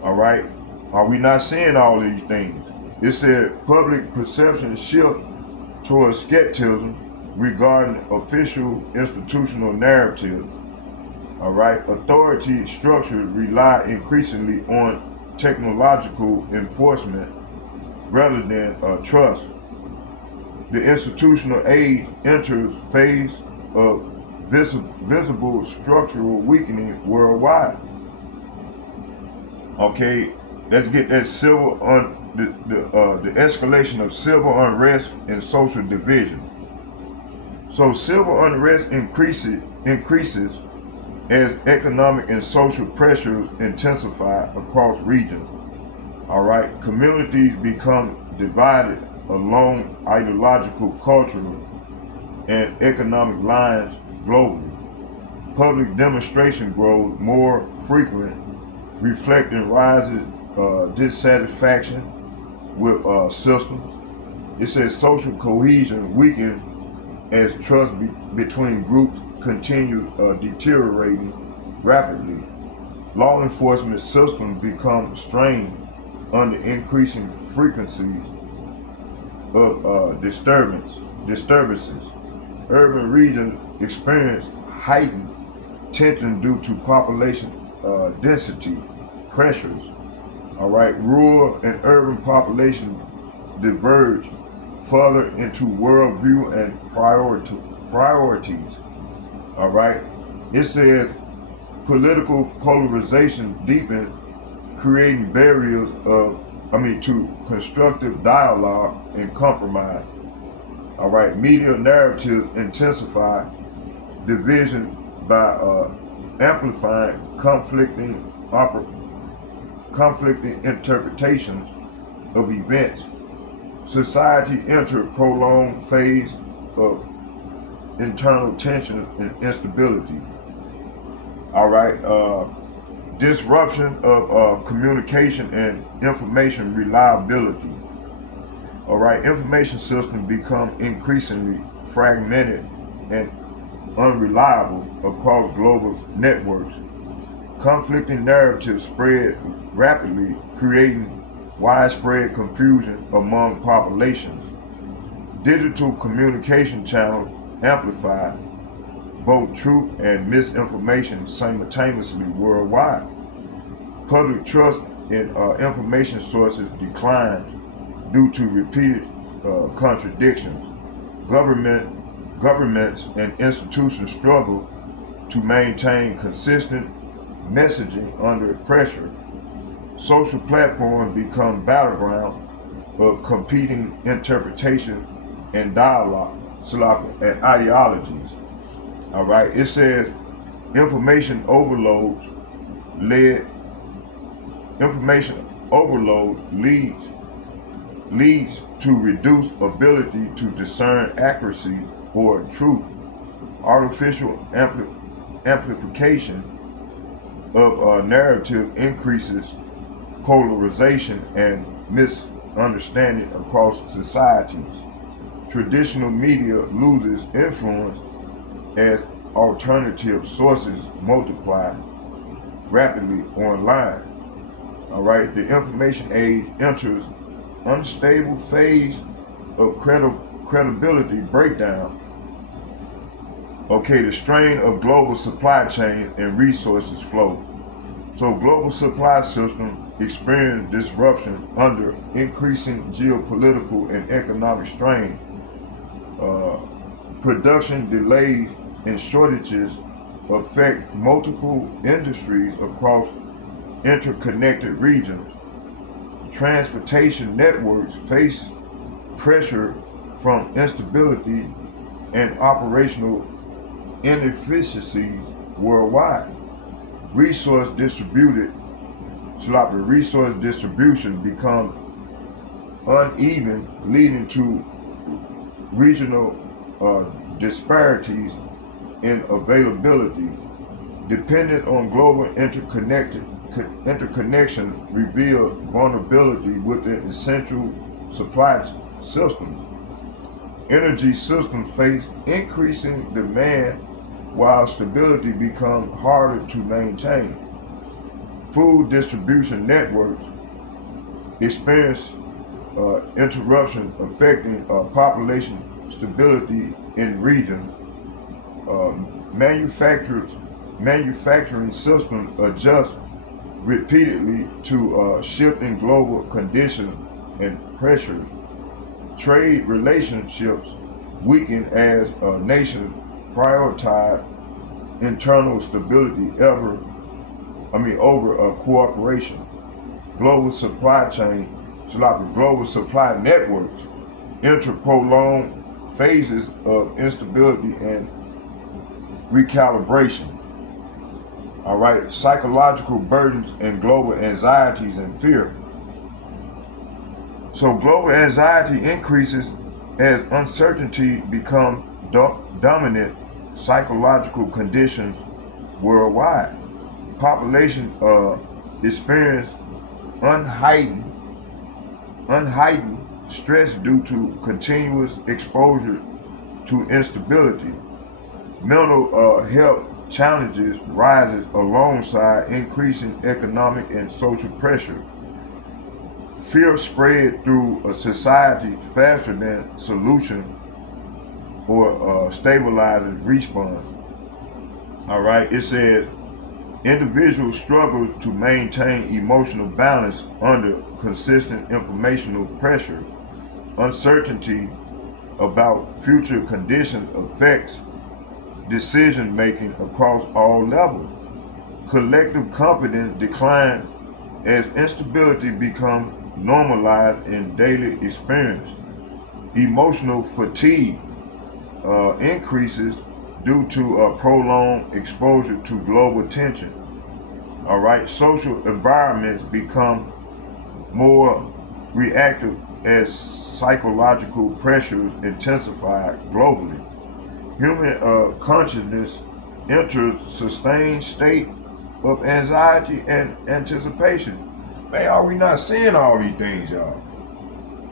All right, are we not seeing all these things? It said public perception shift towards skepticism regarding official institutional narratives. All right, authority structures rely increasingly on technological enforcement rather than trust. The institutional age enters phase of visible structural weakening worldwide. Okay, let's get that the escalation of civil unrest and social division. So civil unrest increases as economic and social pressures intensify across regions. All right, communities become divided along ideological, cultural, and economic lines globally. Public demonstration grows more frequent, reflecting rising dissatisfaction with systems. It says social cohesion weakens as trust between groups continues deteriorating rapidly. Law enforcement systems become strained under increasing frequencies of disturbances. Urban regions experience heightened tension due to population density pressures. All right, rural and urban population diverge further into worldview and priorities. All right, it says political polarization deepens, creating barriers to constructive dialogue and compromise. All right, media narratives intensify division by amplifying conflicting interpretations of events. Society entered prolonged phase of internal tension and instability. All right, disruption of communication and information reliability. All right, information systems become increasingly fragmented and unreliable across global networks. Conflicting narratives spread rapidly, creating widespread confusion among populations. Digital communication channels amplify both truth and misinformation simultaneously worldwide. Public trust in information sources declines due to repeated contradictions. Governments and institutions struggle to maintain consistent messaging under pressure. Social platforms become battlegrounds of competing interpretations and dialogue and ideologies. All right, it says information overload leads to reduced ability to discern accuracy or truth. Artificial amplification of narrative increases polarization and misunderstanding across societies. Traditional media loses influence as alternative sources multiply rapidly online. All right, the information age enters unstable phase of credibility breakdown. Okay, the strain of global supply chain and resources flow. So global supply systems experience disruption under increasing geopolitical and economic strain. Production delays and shortages affect multiple industries across interconnected regions. Transportation networks face pressure from instability and operational inefficiencies worldwide. Resource distribution becomes uneven, leading to regional disparities in availability. Dependent on global interconnection reveal vulnerability within essential supply systems. Energy systems face increasing demand while stability becomes harder to maintain. Food distribution networks experience interruptions affecting population stability in regions. Manufacturing systems adjust repeatedly to shifting global conditions and pressures. Trade relationships weaken as nations prioritize internal stability over cooperation. Global supply networks enter prolonged phases of instability and recalibration. All right, psychological burdens and global anxieties and fear. So global anxiety increases as uncertainty becomes dominant psychological conditions worldwide. Population experience unheightened stress due to continuous exposure to instability. Mental health challenges rises alongside increasing economic and social pressure. Fear spread through a society faster than solution or stabilizing response. All right, it says individuals struggle to maintain emotional balance under consistent informational pressure. Uncertainty about future conditions affects decision making across all levels. Collective confidence declines as instability becomes normalized in daily experience. Emotional fatigue increases due to prolonged exposure to global tension. All right, social environments become more reactive as psychological pressures intensify globally. Human consciousness enters sustained state of anxiety and anticipation. Man, are we not seeing all these things, y'all?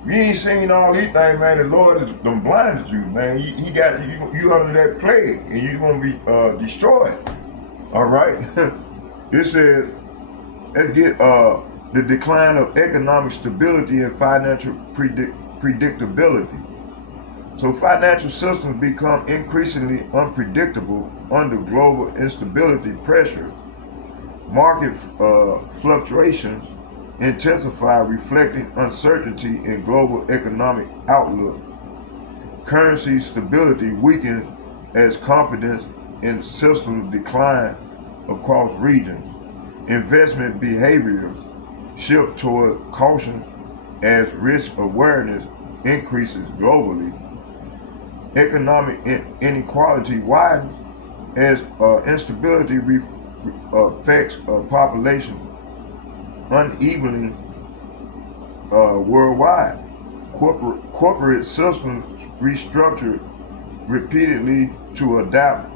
You ain't seen all these things, man. The Lord is done blinded you, man. He got you under that plague, and you're gonna be destroyed. All right. It says, let's get the decline of economic stability and financial predictability. So financial systems become increasingly unpredictable under global instability pressure. Market fluctuations intensify, reflecting uncertainty in global economic outlook. Currency stability weakens as confidence in systems decline across regions. Investment behaviors shift toward caution as risk awareness increases globally. Economic inequality widens as instability affects population unevenly worldwide. Corporate systems restructure repeatedly to adapt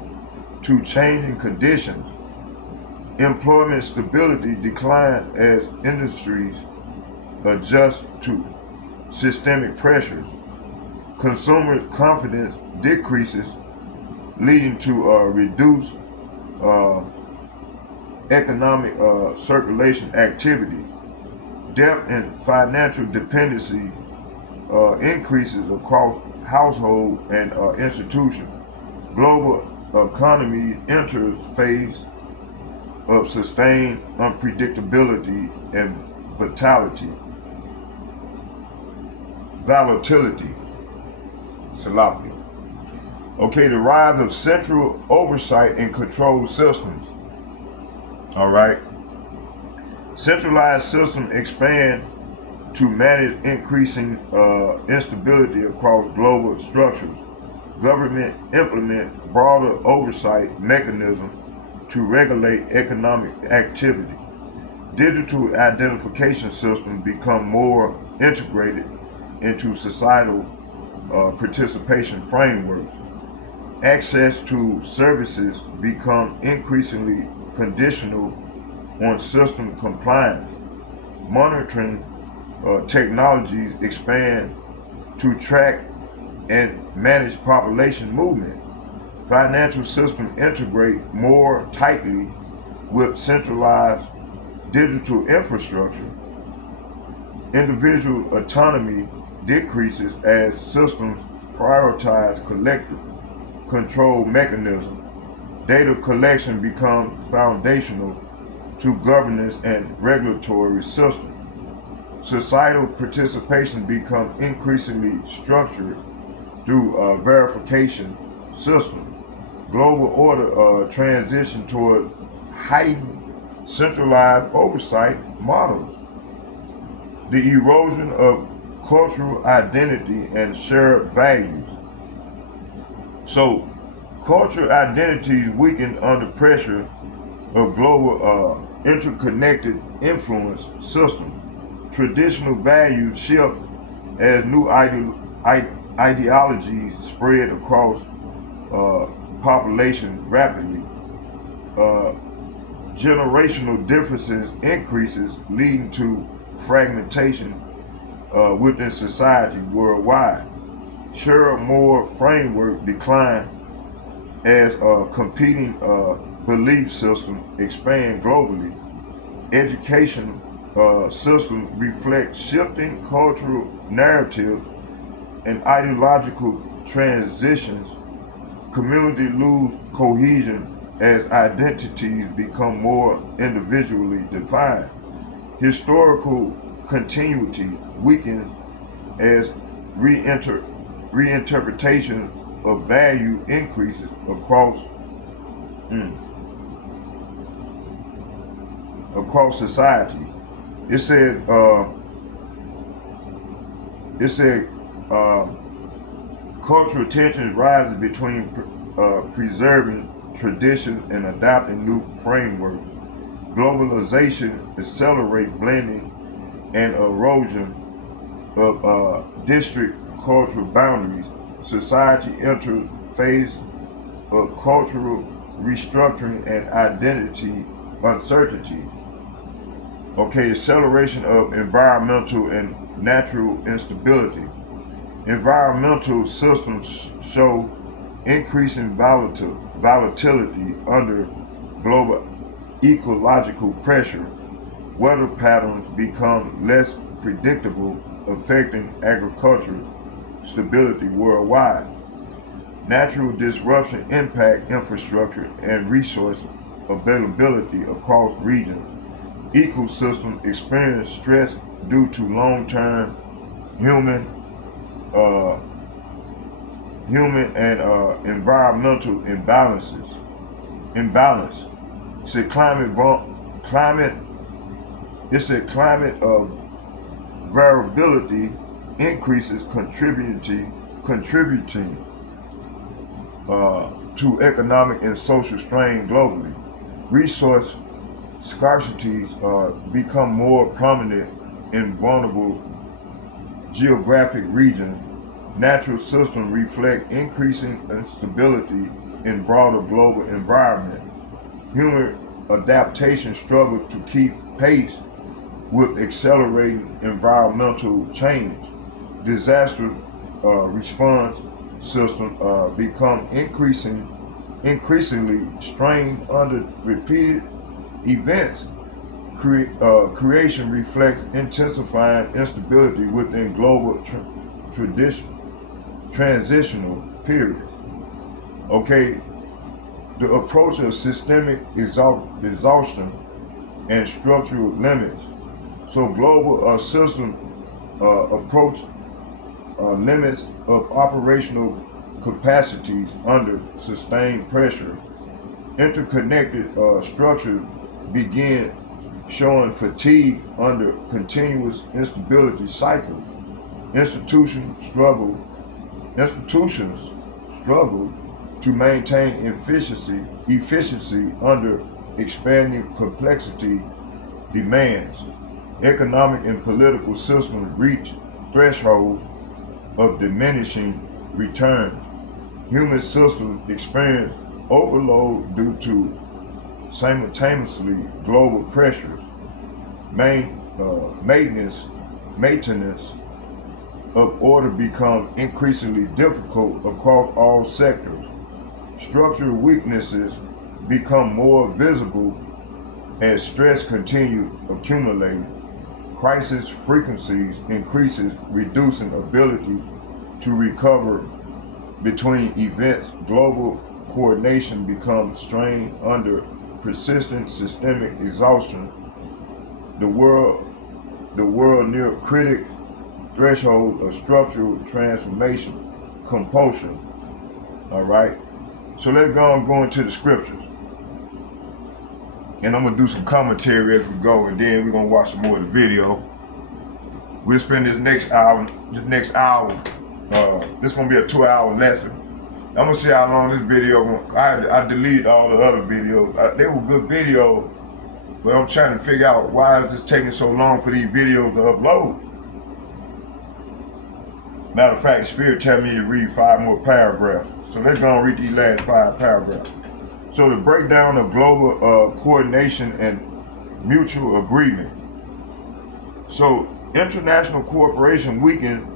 to changing conditions. Employment stability declines as industries adjust to systemic pressures. Consumer confidence decreases, leading to reduced economic circulation activity. Debt and financial dependency increases across households and institutions. Global economy enters phase of sustained unpredictability and volatility. Salami. Okay, the rise of central oversight and control systems. All right. Centralized systems expand to manage increasing instability across global structures. Government implement broader oversight mechanisms to regulate economic activity. Digital identification systems become more integrated into societal participation frameworks. Access to services become increasingly conditional on system compliance. Monitoring technologies expand to track and manage population movement. Financial systems integrate more tightly with centralized digital infrastructure. Individual autonomy decreases as systems prioritize collective control mechanisms. Data collection becomes foundational to governance and regulatory systems. Societal participation becomes increasingly structured through verification systems. Global order transition toward heightened centralized oversight models. The erosion of cultural identity and shared values. So, cultural identities weaken under pressure of global interconnected influence systems. Traditional values shift as new ideologies spread across population rapidly. Generational differences increases, leading to fragmentation within society worldwide. Shared moral framework decline as competing belief systems expand globally. Education systems reflect shifting cultural narratives and ideological transitions. Communities lose cohesion as identities become more individually defined. Historical continuity weakens as reinterpretation of value increases across society. It said cultural tensions rises between preserving tradition and adopting new frameworks. Globalization accelerates blending and erosion of district cultural boundaries. Society enters phase of cultural restructuring and identity uncertainty. Okay, acceleration of environmental and natural instability. Environmental systems show increasing volatility under global ecological pressure. Weather patterns become less predictable, affecting agricultural stability worldwide. Natural disruption impact infrastructure and resource availability across regions. Ecosystems experience stress due to long-term human uh, human and environmental imbalances. It's a climate. It's a climate of variability increases contributing to economic and social strain globally. Resource scarcities become more prominent in vulnerable geographic regions. Natural systems reflect increasing instability in broader global environment. Human adaptation struggles to keep pace with accelerating environmental change. Disaster response systems become increasingly strained under repeated events. Creation reflects intensifying instability within global transitional periods. Okay, the approach of systemic exhaustion and structural limits. So global system approach limits of operational capacities under sustained pressure. Interconnected structures begin showing fatigue under continuous instability cycles. Institutions struggle to maintain efficiency under expanding complexity demands. Economic and political systems reach thresholds of diminishing returns. Human systems experience overload due to simultaneously global pressures. Maintenance of order becomes increasingly difficult across all sectors. Structural weaknesses become more visible as stress continues accumulating. Crisis frequencies increases, reducing ability to recover between events. Global coordination becomes strained under persistent systemic exhaustion. The world near critic threshold of structural transformation, compulsion. All right. So let's go into the scriptures. And I'm going to do some commentary as we go, and then we're going to watch some more of the video. We'll spend this next hour, this is going to be a 2-hour lesson. I'm going to see how long this video, I deleted all the other videos. They were good videos, but I'm trying to figure out why is this taking so long for these videos to upload. Matter of fact, the Spirit tell me to read 5 more paragraphs. So let's go and read these last 5 paragraphs. So the breakdown of global coordination and mutual agreement. So international cooperation weakened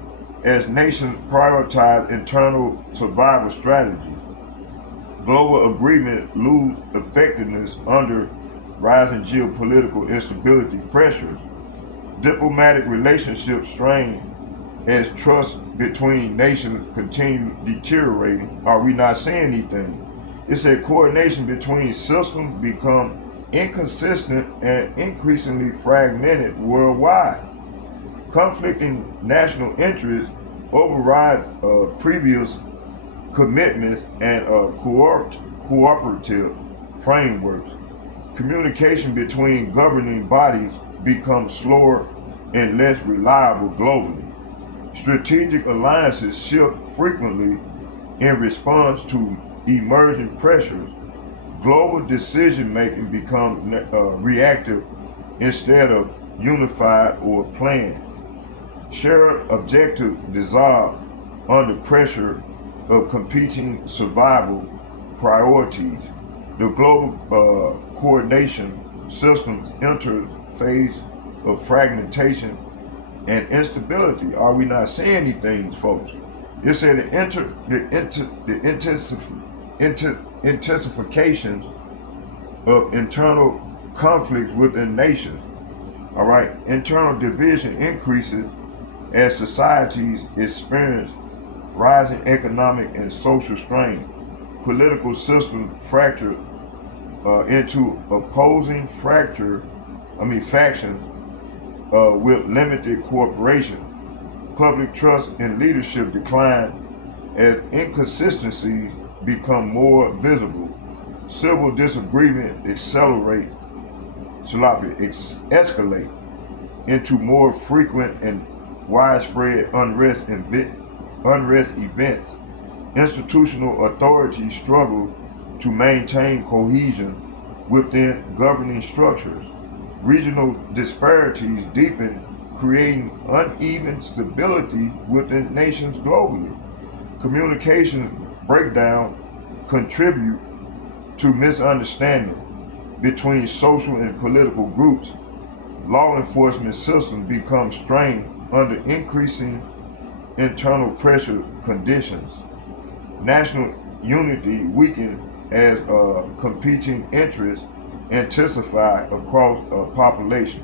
as nations prioritize internal survival strategies. Global agreement lose effectiveness under rising geopolitical instability pressures. Diplomatic relationships strain as trust between nations continue deteriorating. Are we not saying anything? It said coordination between systems become inconsistent and increasingly fragmented worldwide. Conflicting national interests override previous commitments and cooperative frameworks. Communication between governing bodies becomes slower and less reliable globally. Strategic alliances shift frequently in response to emerging pressures. Global decision-making becomes reactive instead of unified or planned. Shared objectives dissolve under pressure of competing survival priorities. The global coordination systems enters phase of fragmentation and instability. Are we not seeing these things, folks? It said the intensification of internal conflict within nations. All right, internal division increases as societies experience rising economic and social strain. Political systems fracture into opposing factions with limited cooperation. Public trust and leadership decline as inconsistencies become more visible. Civil disagreement escalate into more frequent and widespread unrest events. Institutional authorities struggle to maintain cohesion within governing structures. Regional disparities deepen, creating uneven stability within nations globally. Communication breakdown contribute to misunderstanding between social and political groups. Law enforcement systems become strained under increasing internal pressure conditions. National unity weakens as competing interests intensify across a population.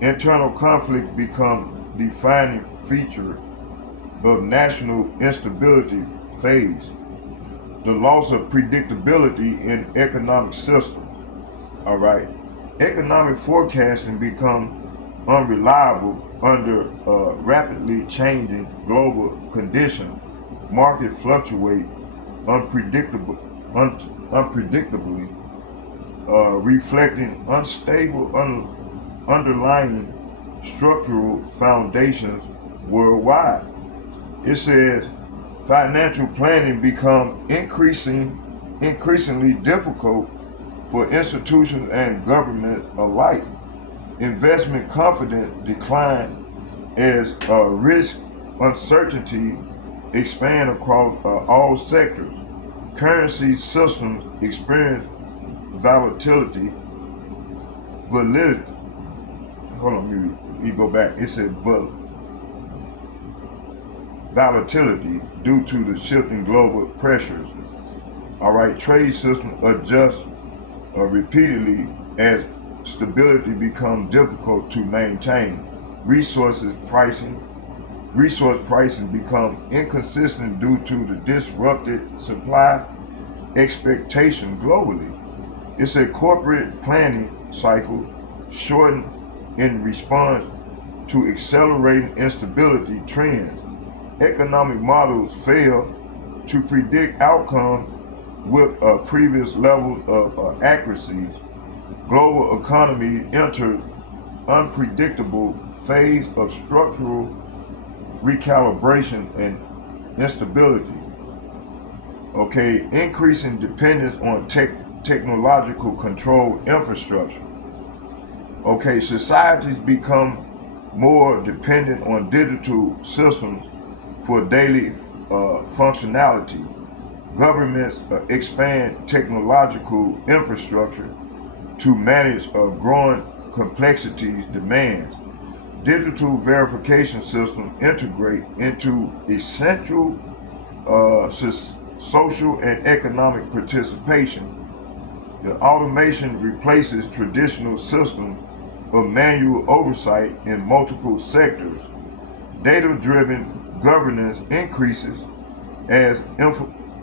Internal conflict become defining feature of national instability phase. The loss of predictability in economic systems. All right, economic forecasting become unreliable under rapidly changing global conditions. Market fluctuate unpredictably, reflecting unstable underlying structural foundations worldwide. It says financial planning become increasingly difficult for institutions and government alike. Investment confidence decline as risk uncertainty expand across all sectors. Currency systems experience volatility. Hold on, you go back. It said volatility due to the shifting global pressures. All right, trade systems adjust repeatedly as stability becomes difficult to maintain. Resource pricing become inconsistent due to the disrupted supply expectation globally. It's a corporate planning cycle shortened in response to accelerating instability trends. Economic models fail to predict outcomes with previous levels of accuracies. Global economy enters unpredictable phase of structural recalibration and instability. Okay, increasing dependence on technological control infrastructure. Okay, societies become more dependent on digital systems for daily functionality. Governments expand technological infrastructure to manage growing complexities demands. Digital verification systems integrate into essential social and economic participation. The automation replaces traditional systems of manual oversight in multiple sectors. Data-driven governance increases as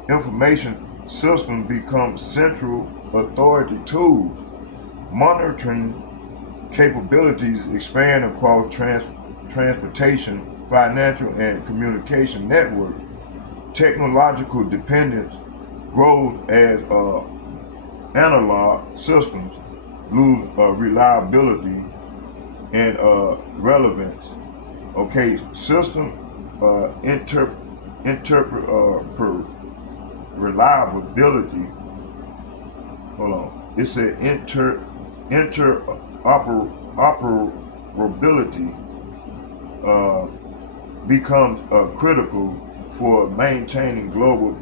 information systems become central authority tools. Monitoring capabilities expand across transportation, financial, and communication networks. Technological dependence grows as analog systems lose reliability and relevance. Okay, system reliability. Hold on. It said interoperability becomes critical for maintaining global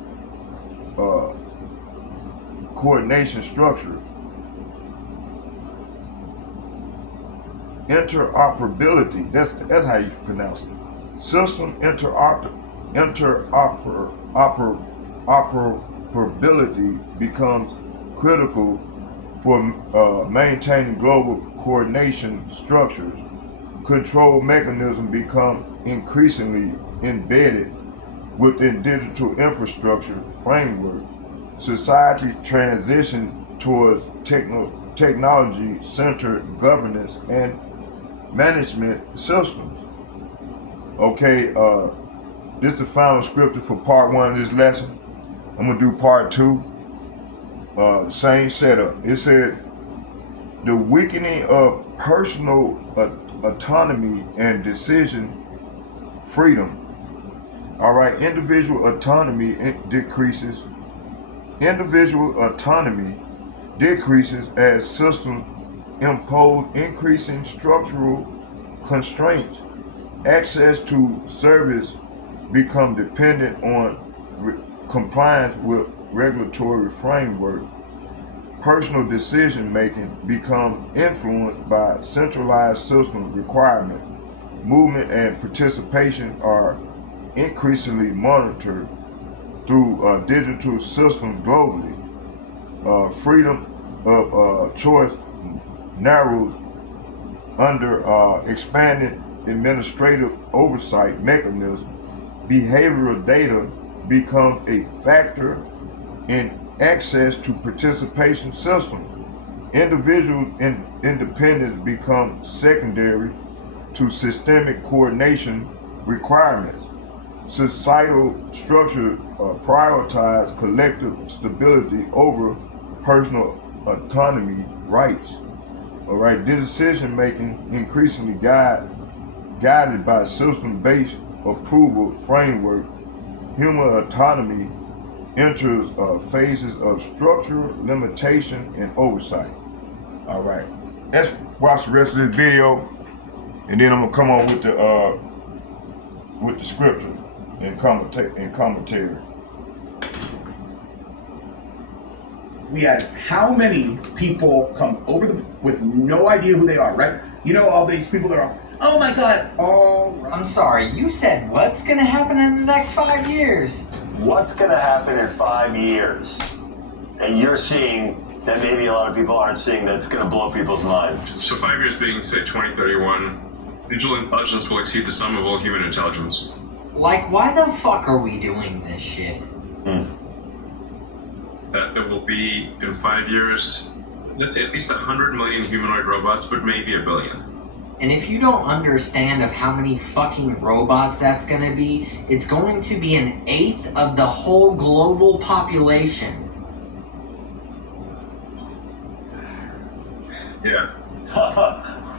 coordination structure. interoperability. That's how you pronounce it. System interoperability becomes critical for maintaining global coordination structures. Control mechanisms become increasingly embedded within digital infrastructure framework. Society transition towards technology-centered governance and management systems. Okay, this is the final scripture for part one of this lesson. I'm gonna do part two. Same setup. It said the weakening of personal autonomy and decision freedom. All right, individual autonomy decreases. Individual autonomy decreases as systems impose increasing structural constraints. Access to service become dependent on compliance with regulatory framework. Personal decision making become influenced by centralized system requirements. Movement and participation are increasingly monitored through digital systems globally. Freedom of choice narrows under expanded administrative oversight mechanism. Behavioral data becomes a factor in access to participation systems. Individual independence becomes secondary to systemic coordination requirements. Societal structure prioritize collective stability over personal autonomy rights. All right, this decision making increasingly guided by system-based approval framework. Human autonomy enters phases of structural limitation and oversight. All right, let's watch the rest of this video, and then I'm gonna come on with the scripture and commentary. We had how many people come over with no idea who they are, right? You know, all these people that are, oh my God, I'm sorry, you said what's gonna happen in the next 5 years? What's going to happen in 5 years? And you're seeing that maybe a lot of people aren't seeing that's going to blow people's minds. So 5 years being, say, 2031, digital intelligence will exceed the sum of all human intelligence. Like, why the fuck are we doing this shit? That there will be, in 5 years, let's say at least 100 million humanoid robots, but maybe a billion. And if you don't understand of how many fucking robots that's gonna be, it's going to be 1/8 of the whole global population. Yeah.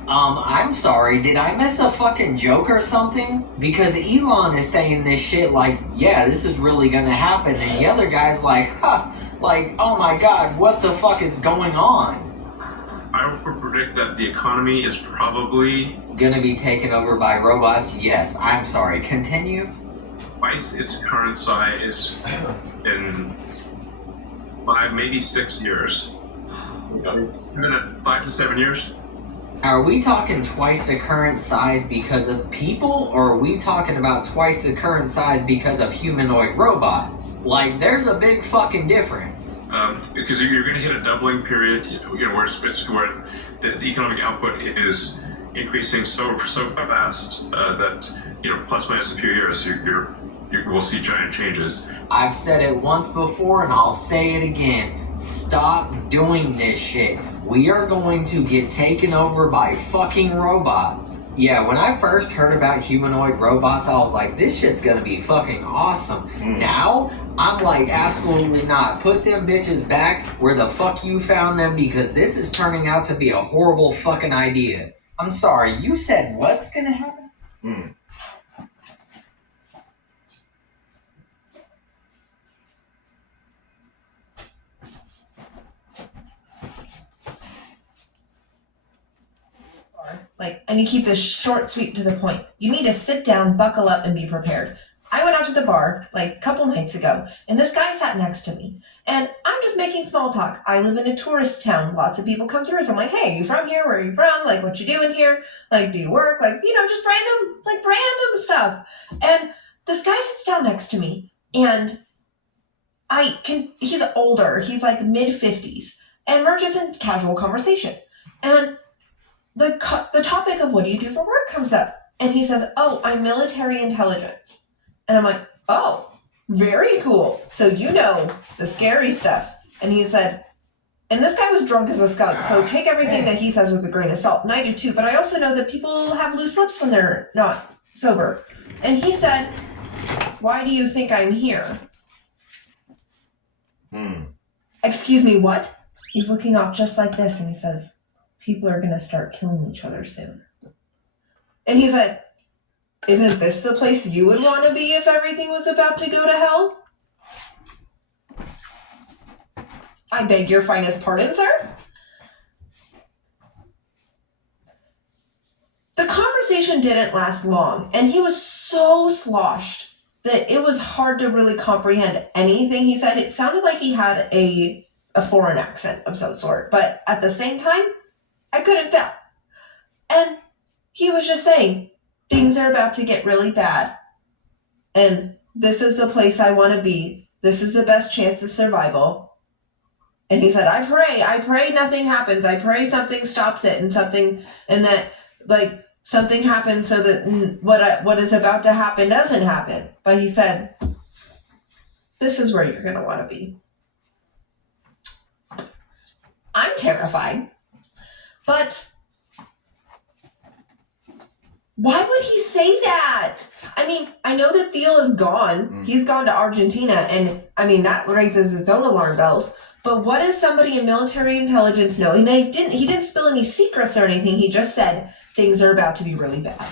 I'm sorry, did I miss a fucking joke or something? Because Elon is saying this shit like, yeah, this is really gonna happen, and the other guy's like, like, oh my God, what the fuck is going on? I would predict that the economy is probably Gonna be taken over by robots? Yes, I'm sorry. Continue. twice its current size in 5, maybe 6 years. 5 to 7 years. Are we talking twice the current size because of people, or are we talking about twice the current size because of humanoid robots? Like, there's a big fucking difference. Because you're going to hit a doubling period, where the economic output is increasing so fast that plus minus a few years, you will see giant changes. I've said it once before, and I'll say it again. Stop doing this shit. We are going to get taken over by fucking robots. Yeah, when I first heard about humanoid robots, I was like, this shit's gonna be fucking awesome. Now, I'm like, absolutely not. Put them bitches back where the fuck you found them, because this is turning out to be a horrible fucking idea. I'm sorry, you said what's gonna happen? Like, and you keep this short, sweet, to the point. You need to sit down, buckle up, and be prepared. I went out to the bar like a couple nights ago, and this guy sat next to me. And I'm just making small talk. I live in a tourist town. Lots of people come through. So I'm like, hey, you from here? Where are you from? Like, what you doing here? Like, do you work? Like, just random stuff. And this guy sits down next to me, and he's older. He's like mid-50s. And we're just in casual conversation. And the topic of what do you do for work comes up. And he says, oh, I'm military intelligence. And I'm like, oh, very cool. So you know the scary stuff. And he said, and this guy was drunk as a skunk, so take everything that he says with a grain of salt. And I do too, but I also know that people have loose lips when they're not sober. And he said, why do you think I'm here? Excuse me, what? He's looking off just like this, and he says, people are going to start killing each other soon. And he said, isn't this the place you would want to be if everything was about to go to hell? I beg your finest pardon, sir? The conversation didn't last long, and he was so sloshed that it was hard to really comprehend anything he said. It sounded like he had a foreign accent of some sort, but at the same time, I couldn't tell. And he was just saying, things are about to get really bad, and this is the place I want to be. This is the best chance of survival. And he said, I pray nothing happens. I pray something stops it and something happens so that what is about to happen doesn't happen. But he said, this is where you're going to want to be. I'm terrified. But why would he say that? I mean, I know that Thiel is gone. He's gone to Argentina, and I mean, that raises its own alarm bells. But what does somebody in military intelligence know? And he didn't spill any secrets or anything. He just said things are about to be really bad.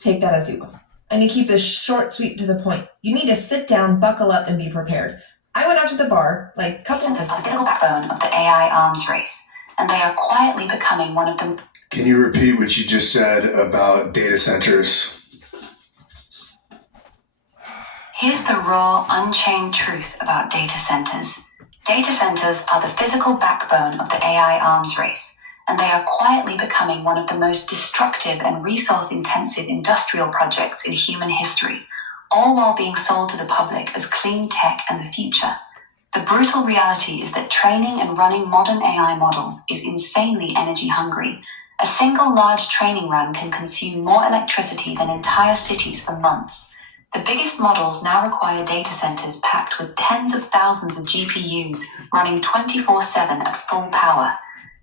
Take that as you will. I need to keep this short, sweet, to the point. You need to sit down, buckle up, and be prepared. I went out to the bar like a couple nights ago. The physical backbone of the AI arms race, and they are quietly becoming one of the... Can you repeat what you just said about data centers? Here's the raw, unchained truth about data centers. Data centers are the physical backbone of the AI arms race, and they are quietly becoming one of the most destructive and resource-intensive industrial projects in human history, all while being sold to the public as clean tech and the future. The brutal reality is that training and running modern AI models is insanely energy hungry. A single large training run can consume more electricity than entire cities for months. The biggest models now require data centers packed with tens of thousands of GPUs running 24/7 at full power.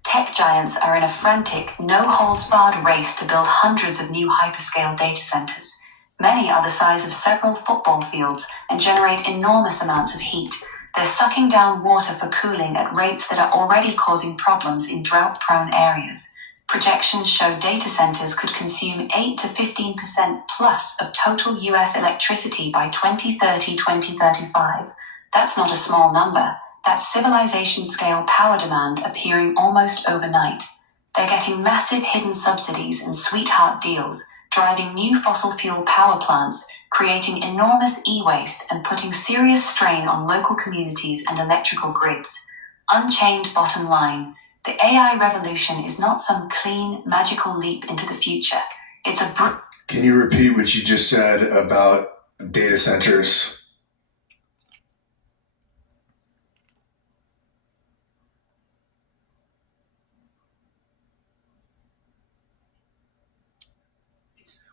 Tech giants are in a frantic, no-holds-barred race to build hundreds of new hyperscale data centers. Many are the size of several football fields and generate enormous amounts of heat. They're sucking down water for cooling at rates that are already causing problems in drought-prone areas. Projections show data centers could consume 8 to 15% plus of total US electricity by 2030-2035. That's not a small number. That's civilization-scale power demand appearing almost overnight. They're getting massive hidden subsidies and sweetheart deals, driving new fossil fuel power plants, creating enormous e-waste and putting serious strain on local communities and electrical grids. Unchained bottom line. The AI revolution is not some clean, magical leap into the future. It's a... Can you repeat what you just said about data centers?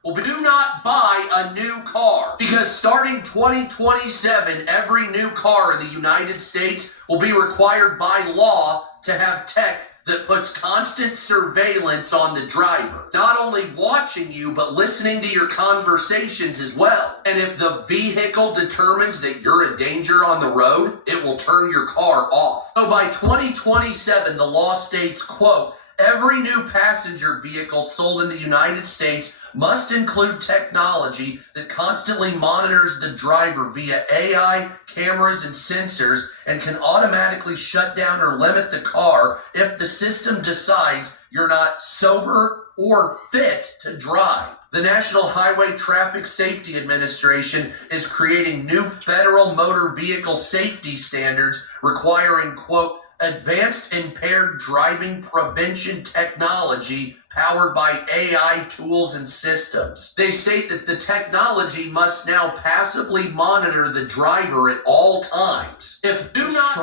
Well, do not buy a new car, because starting 2027, every new car in the United States will be required by law to have tech that puts constant surveillance on the driver. Not only watching you, but listening to your conversations as well. And if the vehicle determines that you're a danger on the road, it will turn your car off. So by 2027, the law states, quote, every new passenger vehicle sold in the United States must include technology that constantly monitors the driver via AI, cameras, and sensors, and can automatically shut down or limit the car if the system decides you're not sober or fit to drive. The National Highway Traffic Safety Administration is creating new federal motor vehicle safety standards requiring, quote, advanced impaired driving prevention technology powered by AI tools and systems. They state that the technology must now passively monitor the driver at all times. If do not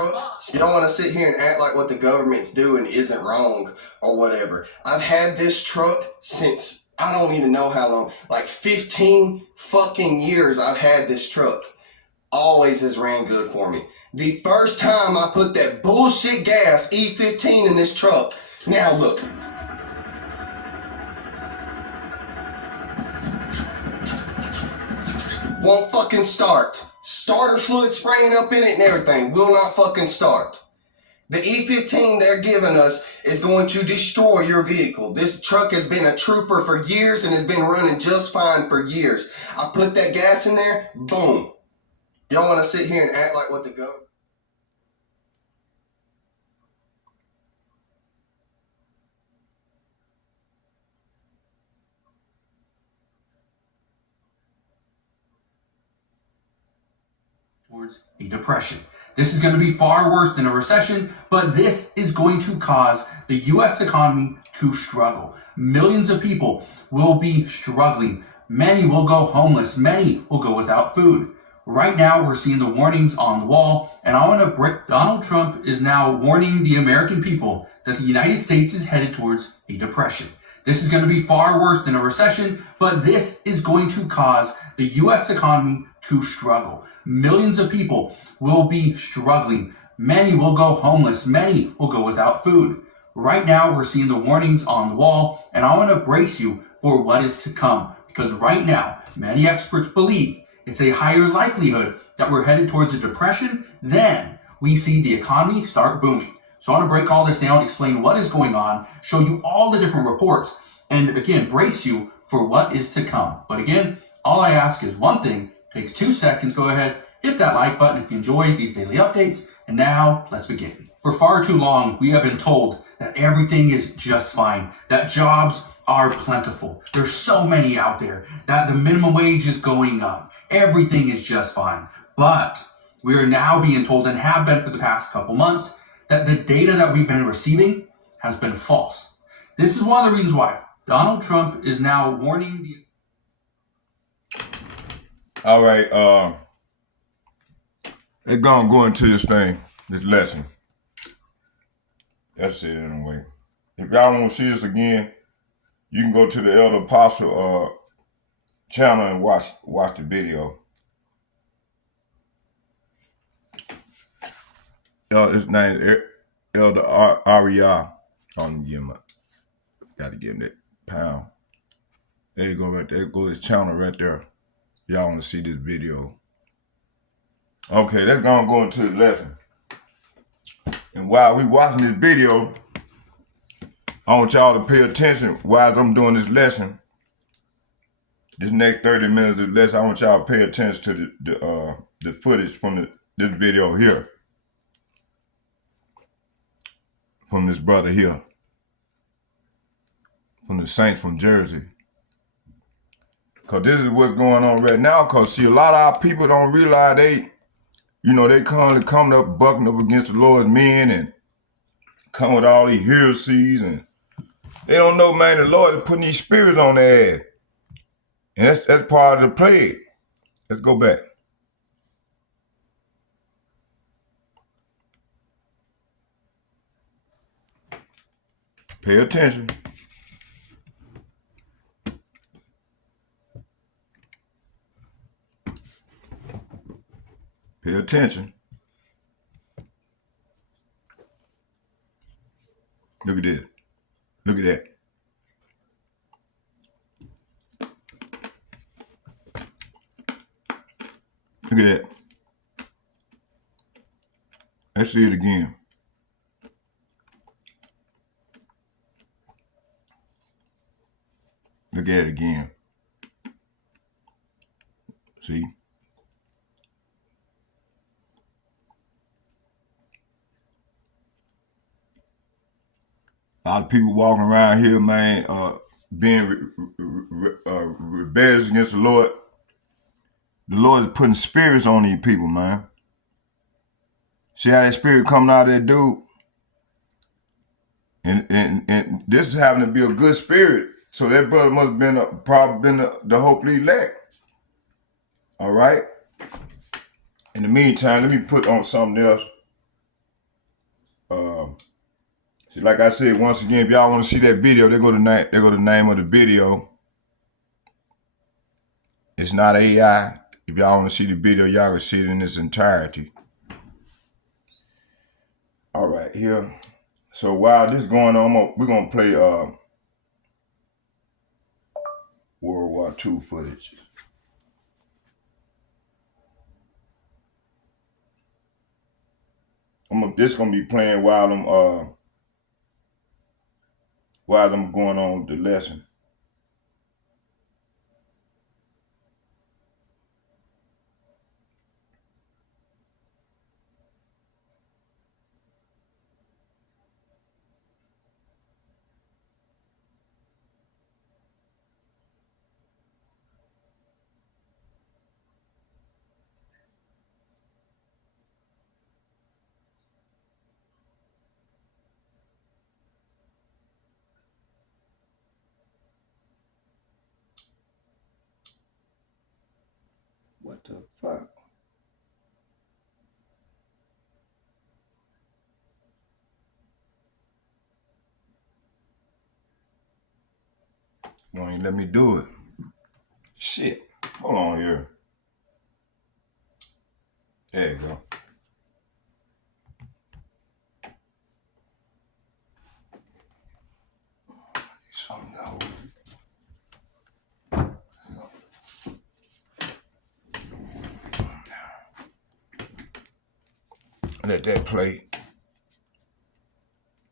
you don't want to sit here and act like what the government's doing isn't wrong or whatever. I've had this truck since I don't even know how long, like 15 fucking years I've had this truck. Always has ran good for me. The first time I put that bullshit gas E15 in this truck, now look. Won't fucking start. Starter fluid spraying up in it and everything. Will not fucking start. The E15 they're giving us is going to destroy your vehicle. This truck has been a trooper for years and has been running just fine for years. I put that gas in there, boom. Y'all want to sit here and act like what the government... towards a depression. This is going to be far worse than a recession, but this is going to cause the U.S. economy to struggle. Millions of people will be struggling. Many will go homeless. Many will go without food. Right now, we're seeing the warnings on the wall, and I want to break. Donald Trump is now warning the American people that the United States is headed towards a depression. This is going to be far worse than a recession, but this is going to cause the U.S. economy to struggle. Millions of people will be struggling. Many will go homeless. Many will go without food. Right now, we're seeing the warnings on the wall, and I want to brace you for what is to come, because right now, many experts believe it's a higher likelihood that we're headed towards a depression than we see the economy start booming. So I want to break all this down, explain what is going on, show you all the different reports, and again, brace you for what is to come. But again, all I ask is one thing. Takes 2 seconds. Go ahead, hit that like button if you enjoy these daily updates. And now let's begin. For far too long, we have been told that everything is just fine, that jobs are plentiful. There's so many out there, that the minimum wage is going up. Everything is just fine. But we are now being told, and have been for the past couple months, that the data that we've been receiving has been false. This is one of the reasons why Donald Trump is now warning the... All right, let's go into this thing, this lesson. That's it anyway. If y'all want to see this again, you can go to the Elder Apostle channel and watch the video. His name is Elder Aria. Gotta give him that pound. There you go, right there. Go his channel right there. Y'all want to see this video. Okay, let's go into the lesson. And while we watching this video, I want y'all to pay attention while I'm doing this lesson. This next 30 minutes of lesson, I want y'all to pay attention to the footage from this video here. From this brother here. From the Saints from Jersey. Because this is what's going on right now. Because, see, a lot of our people don't realize they coming up, bucking up against the Lord's men and come with all these heresies. And they don't know, man, the Lord is putting these spirits on their ass. And that's part of the plague. Let's go back. Pay attention. Pay attention. Look at this. Look at that. Look at that. Let's see it again. Look at it again. See? A lot of people walking around here, man, being rebellious against the Lord is putting spirits on these people, man. See how that spirit coming out of that dude? And this is having to be a good spirit. So that brother must have been probably been the hopefully elect. All right. In the meantime, let me put on something else. See, like I said, once again, if y'all want to see that video, they go to the name of the video. It's not AI. If y'all want to see the video, y'all can see it in its entirety. All right, here. So while this is going on, we're gonna play World War II footage. This gonna be playing while I'm going on with the lesson. What the fuck? You ain't let me do it. Shit. Hold on here. There you go. Something else. Let that play.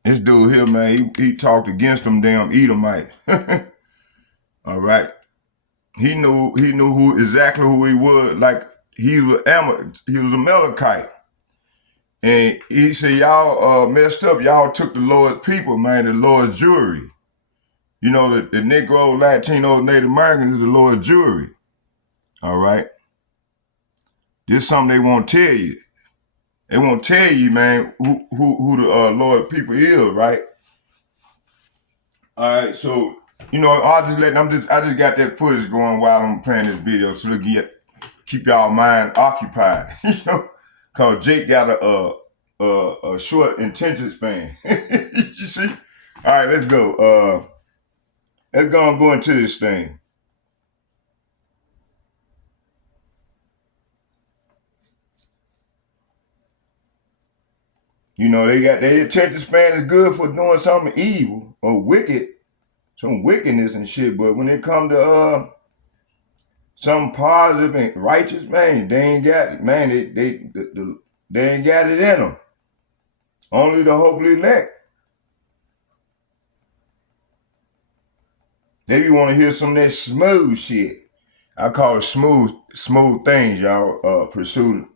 This dude here, man, he talked against them damn Edomites. All right. He knew exactly who he was. Like he was a Amalekite. And he said, y'all messed up. Y'all took the Lord's people, man, the Lord's jewelry. You know, the Negro, Latino, Native Americans is the Lord's jewelry. All right. This is something they won't tell you. They won't tell you, man, who the Lord people is, right? All right, so I just got that footage going while I'm playing this video, so to keep y'all mind occupied, cause Jake got a short attention span. You see? All right, let's go. Let's go into this thing. Their attention span is good for doing something evil or wicked, some wickedness and shit. But when it comes to something positive and righteous, man, they ain't got it. Man, they ain't got it in them. Only the hopefully elect. They be want to hear some of that smooth shit. I call it smooth things, y'all pursuing.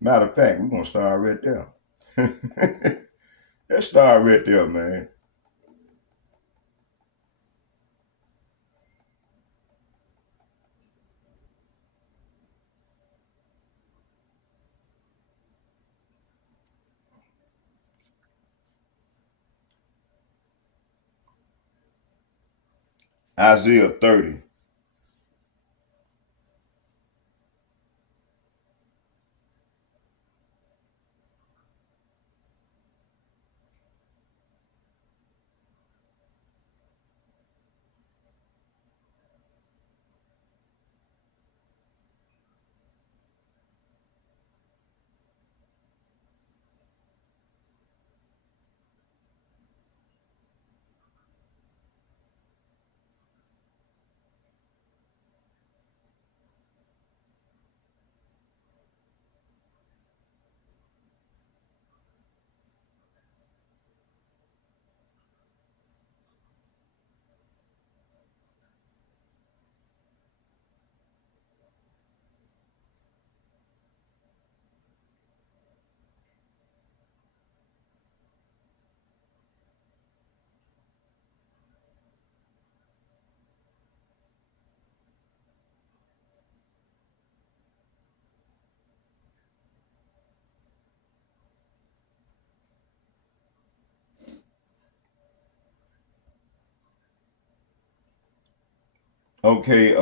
Matter of fact, we're gonna start right there. Let's start right there, man. Isaiah 30. Okay,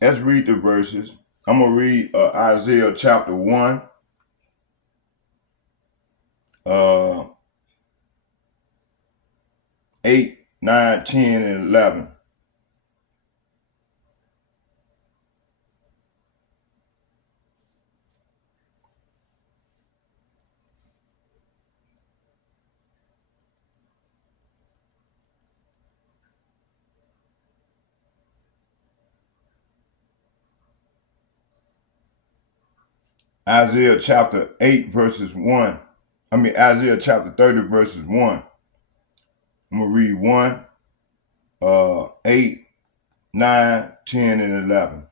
let's read the verses. I'm gonna read Isaiah chapter 1, 8, 9, 10, and 11. Isaiah chapter 8 verses 1. Isaiah chapter 30 verses 1. I'm going to read 1, 8, 9, 10, and 11.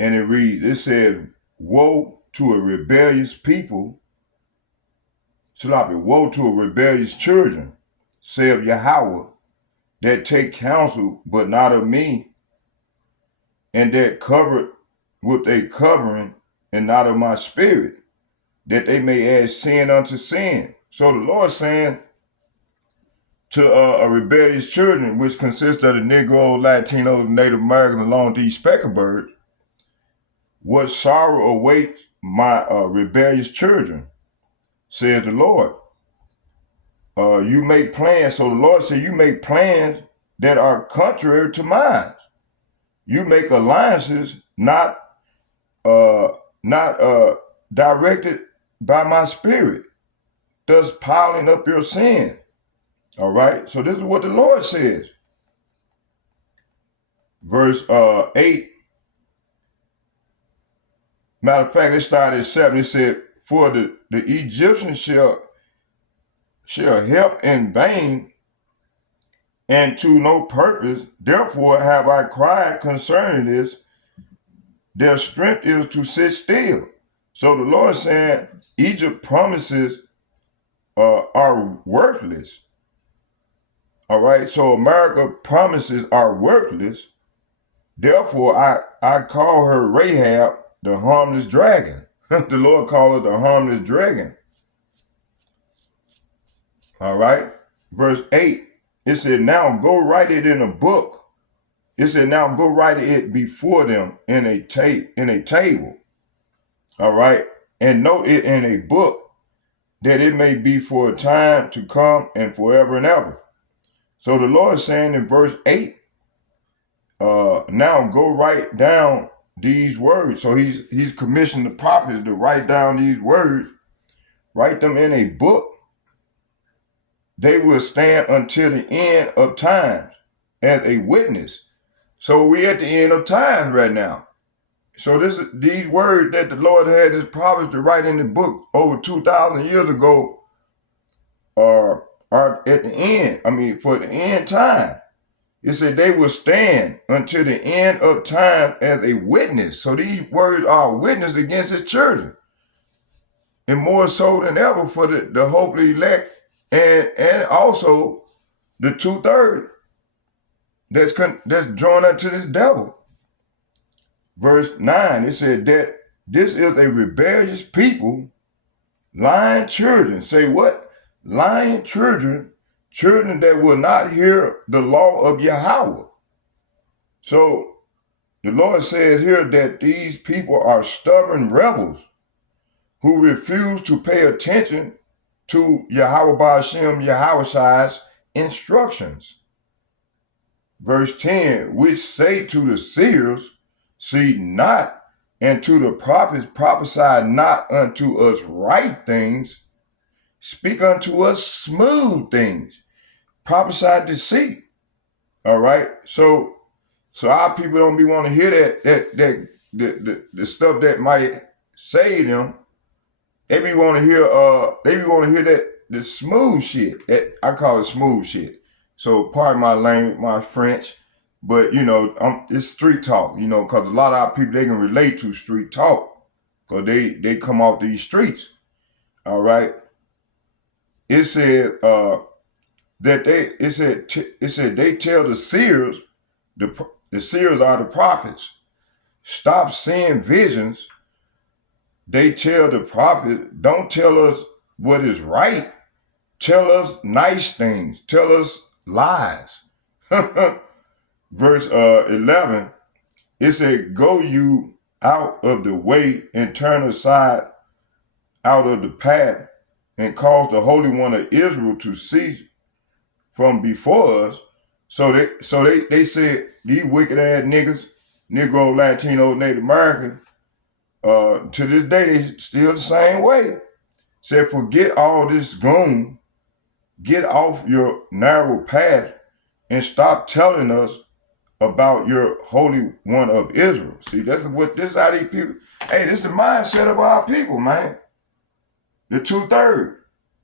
And it reads, it says, woe to a rebellious people. Woe to a rebellious children, saith Yahweh, that take counsel, but not of me, and that covered with a covering, and not of my spirit, that they may add sin unto sin. So the Lord saying to a rebellious children, which consists of the Negroes, Latinos, Native Americans, along with these speckled birds, what sorrow awaits my rebellious children, says the Lord. You make plans. So the Lord said, you make plans that are contrary to mine. You make alliances not directed by my spirit, thus piling up your sin. All right. So this is what the Lord says. Verse 8. Matter of fact, it started at 7. It said, for the Egyptians shall help in vain and to no purpose. Therefore have I cried concerning this. Their strength is to sit still. So the Lord saying Egypt promises are worthless. All right. So America promises are worthless. Therefore I call her Rahab, the harmless dragon. The Lord called her the harmless dragon. All right. Verse 8, it said, now go write it in a book. It said, now go write it before them in a table. All right. And note it in a book, that it may be for a time to come and forever and ever. So the Lord is saying in verse 8, now go write down these words. So he's commissioned the prophets to write down these words, write them in a book. They will stand until the end of times as a witness. So we at the end of times right now. So these words that the Lord had his prophets to write in the book over 2,000 years ago are at the end. For the end time. It said they will stand until the end of time as a witness. So these words are a witness against his children. And more so than ever for the hopefully elect and also the 2/3 that's drawn up to this devil. Verse 9, it said that this is a rebellious people, lying children. Say what? Lying children that will not hear the law of Yahweh. So the Lord says here that these people are stubborn rebels who refuse to pay attention to Yahweh Ba'ashem Yahweh's instructions. Verse 10, which say to the seers, see not, and to the prophets, prophesy not unto us right things, speak unto us smooth things, prophesy deceit. All right. So our people don't be want to hear that the stuff that might save them. They be want to hear that the smooth shit. That I call it smooth shit. So pardon my language, my French, but it's street talk, because a lot of our people, they can relate to street talk because they come off these streets. All right. It said it said they tell the seers, the seers are the prophets, stop seeing visions. They tell the prophet, don't tell us what is right. Tell us nice things. Tell us lies. Verse 11, it said, go you out of the way and turn aside out of the path and cause the Holy One of Israel to cease from before us. So they said, these wicked ass niggas, Negro, Latino, Native American, to this day, they still the same way. Said, forget all this gloom, get off your narrow path and stop telling us about your Holy One of Israel. See, that's what this how these people, hey, this is the mindset of our people, man. The 2/3,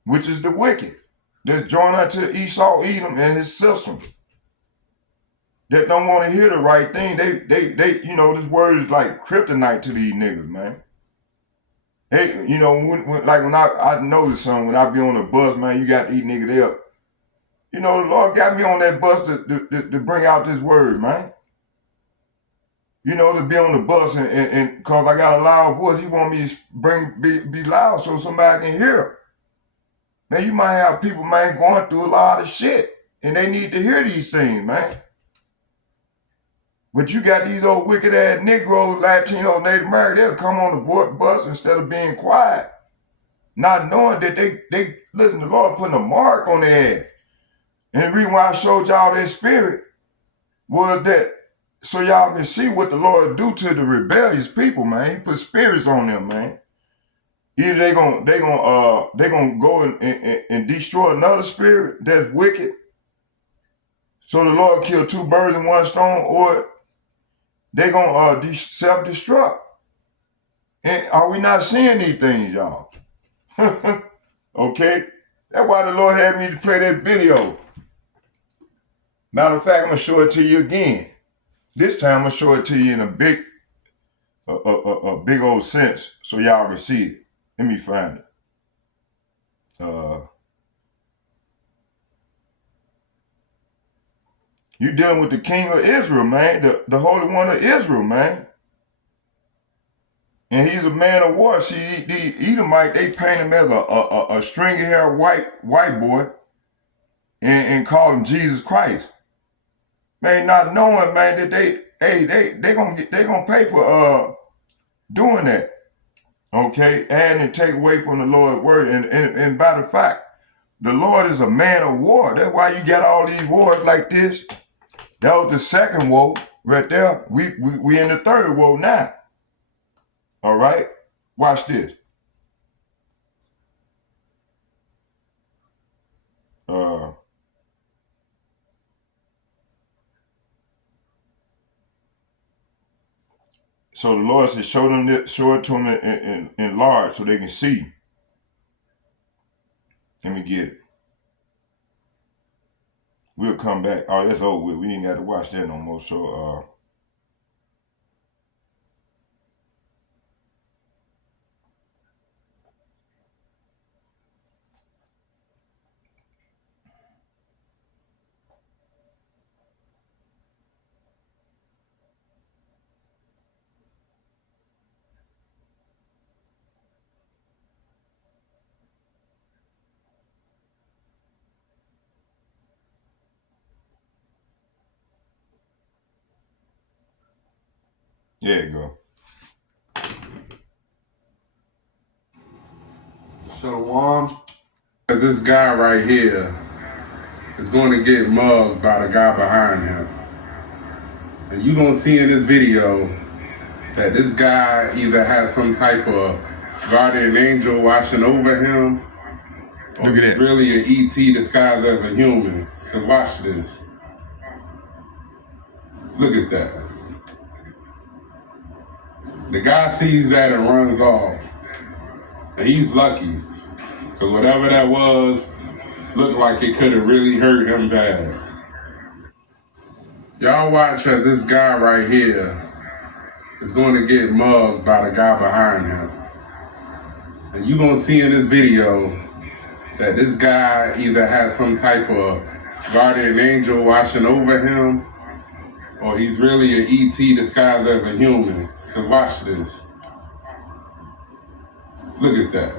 which is the wicked, that's joined unto Esau, Edom, and his system. That don't want to hear the right thing. They, you know, this word is like kryptonite to these niggas, man. Hey, you know, when I notice something, when I be on the bus, man, you got these niggas there. You know, the Lord got me on that bus to bring out this word, man. You know, to be on the bus and cause I got a loud voice, he want me to be loud so somebody can hear. Now you might have people, man, going through a lot of shit, and they need to hear these things, man. But you got these old wicked ass Negroes, Latinos, Native Americans, they'll come on the bus instead of being quiet, not knowing that they listen to the Lord putting a mark on their ass. And the reason why I showed y'all that spirit was that so y'all can see what the Lord do to the rebellious people, man. He put spirits on them, man. Either they gonna go and destroy another spirit that's wicked, so the Lord killed 2 birds in 1 stone, or they gonna self-destruct. And are we not seeing these things, y'all? Okay? That's why the Lord had me to play that video. Matter of fact, I'm gonna show it to you again. This time I'm gonna show it to you in a big old sense so y'all can see it. Let me find it. You dealing with the King of Israel, man, the Holy One of Israel, man. And he's a man of war. See, the Edomite, they paint him as a stringy hair white boy and call him Jesus Christ. Man, not knowing, man, that they gonna pay for doing that. Okay, add and take away from the Lord's word. And by the fact, the Lord is a man of war. That's why you got all these wars like this. That was the second woe right there. We in the third woe now. All right, watch this. So the Lord said, show it to them in large so they can see. Let me get it. We'll come back. Oh, that's over with. We ain't got to watch that no more. So, there you go. Shalom. This guy right here is going to get mugged by the guy behind him. And you're going to see in this video that this guy either has some type of guardian angel watching over him, or look at he's that. really an ET disguised as a human. Because watch this. Look at that. The guy sees that and runs off. And he's lucky. Because whatever that was, looked like it could have really hurt him bad. Y'all watch as this guy right here is going to get mugged by the guy behind him. And you're going to see in this video that this guy either has some type of guardian angel watching over him, or he's really an ET disguised as a human. Because watch this. Look at that.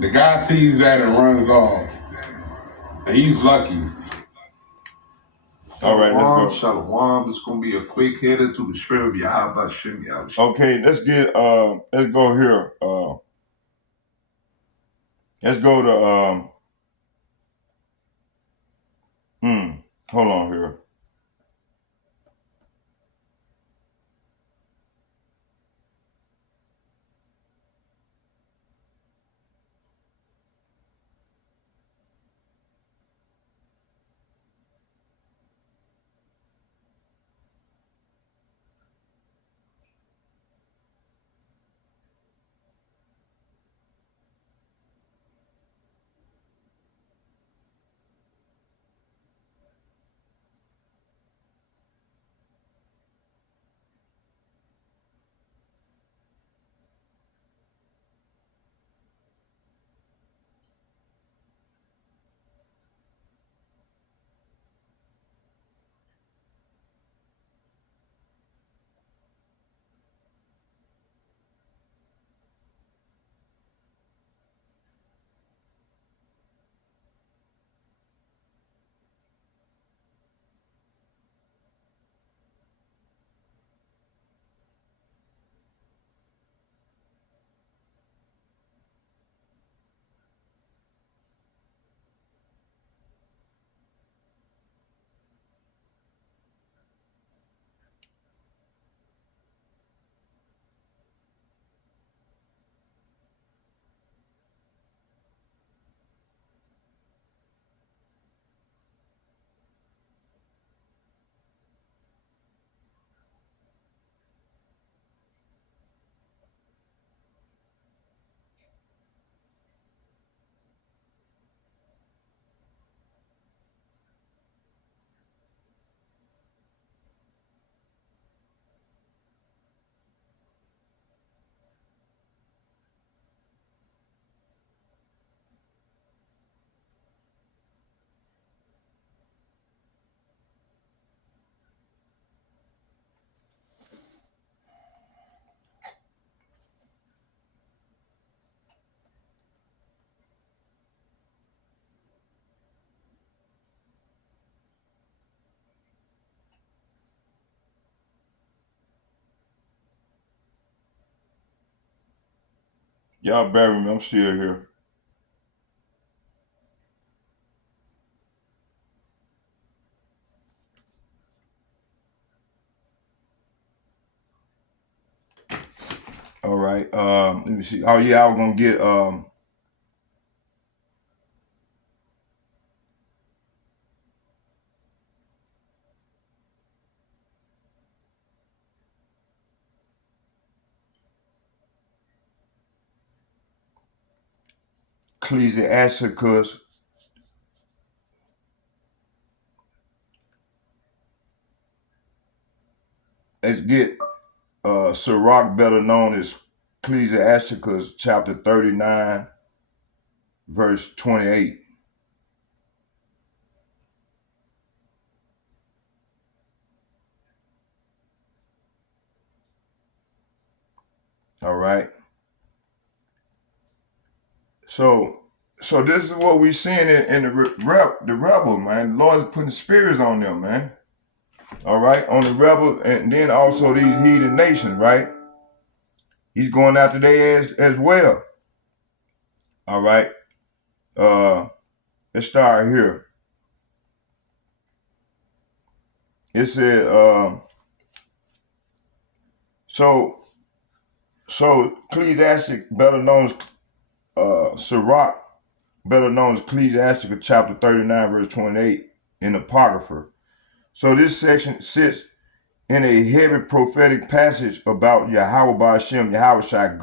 The guy sees that and runs off. And he's lucky. All right, let's go. Shalom. It's gonna be a quick header to the spirit of Yahweh Shem Yahweh. Okay, let's go here. Let's go to hold on here. Y'all bear with me, I'm still here. All right, let me see. Oh yeah, I was gonna get Ecclesiasticus. Let's get Sirach, better known as Ecclesiasticus, chapter 39, verse 28. All right. So this is what we seeing in the rebel, man. The Lord is putting spirits on them, man. All right, on the rebel, and then also these heathen nations, right? He's going after they as well. All right. Let's start here. It said, so Ecclesiastic, better known as Sirach, better known as Ecclesiasticus chapter 39, verse 28 in Apocrypha. So this section sits in a heavy prophetic passage about Yahweh Ba'ashem, Yahweh Shai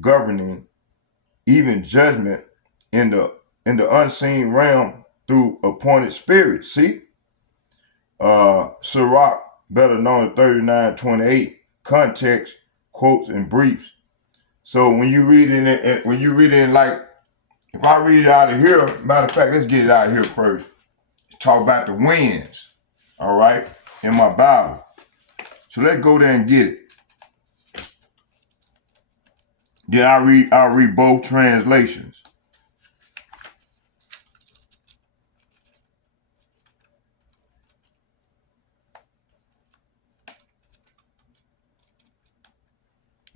governing even judgment in the unseen realm through appointed spirits. See? Sirach, better known as 39:28, context, quotes, and briefs. So when you read it, like, if I read it out of here, matter of fact, let's get it out of here first. Talk about the winds, all right, in my Bible. So let's go there and get it. Then I'll read both translations.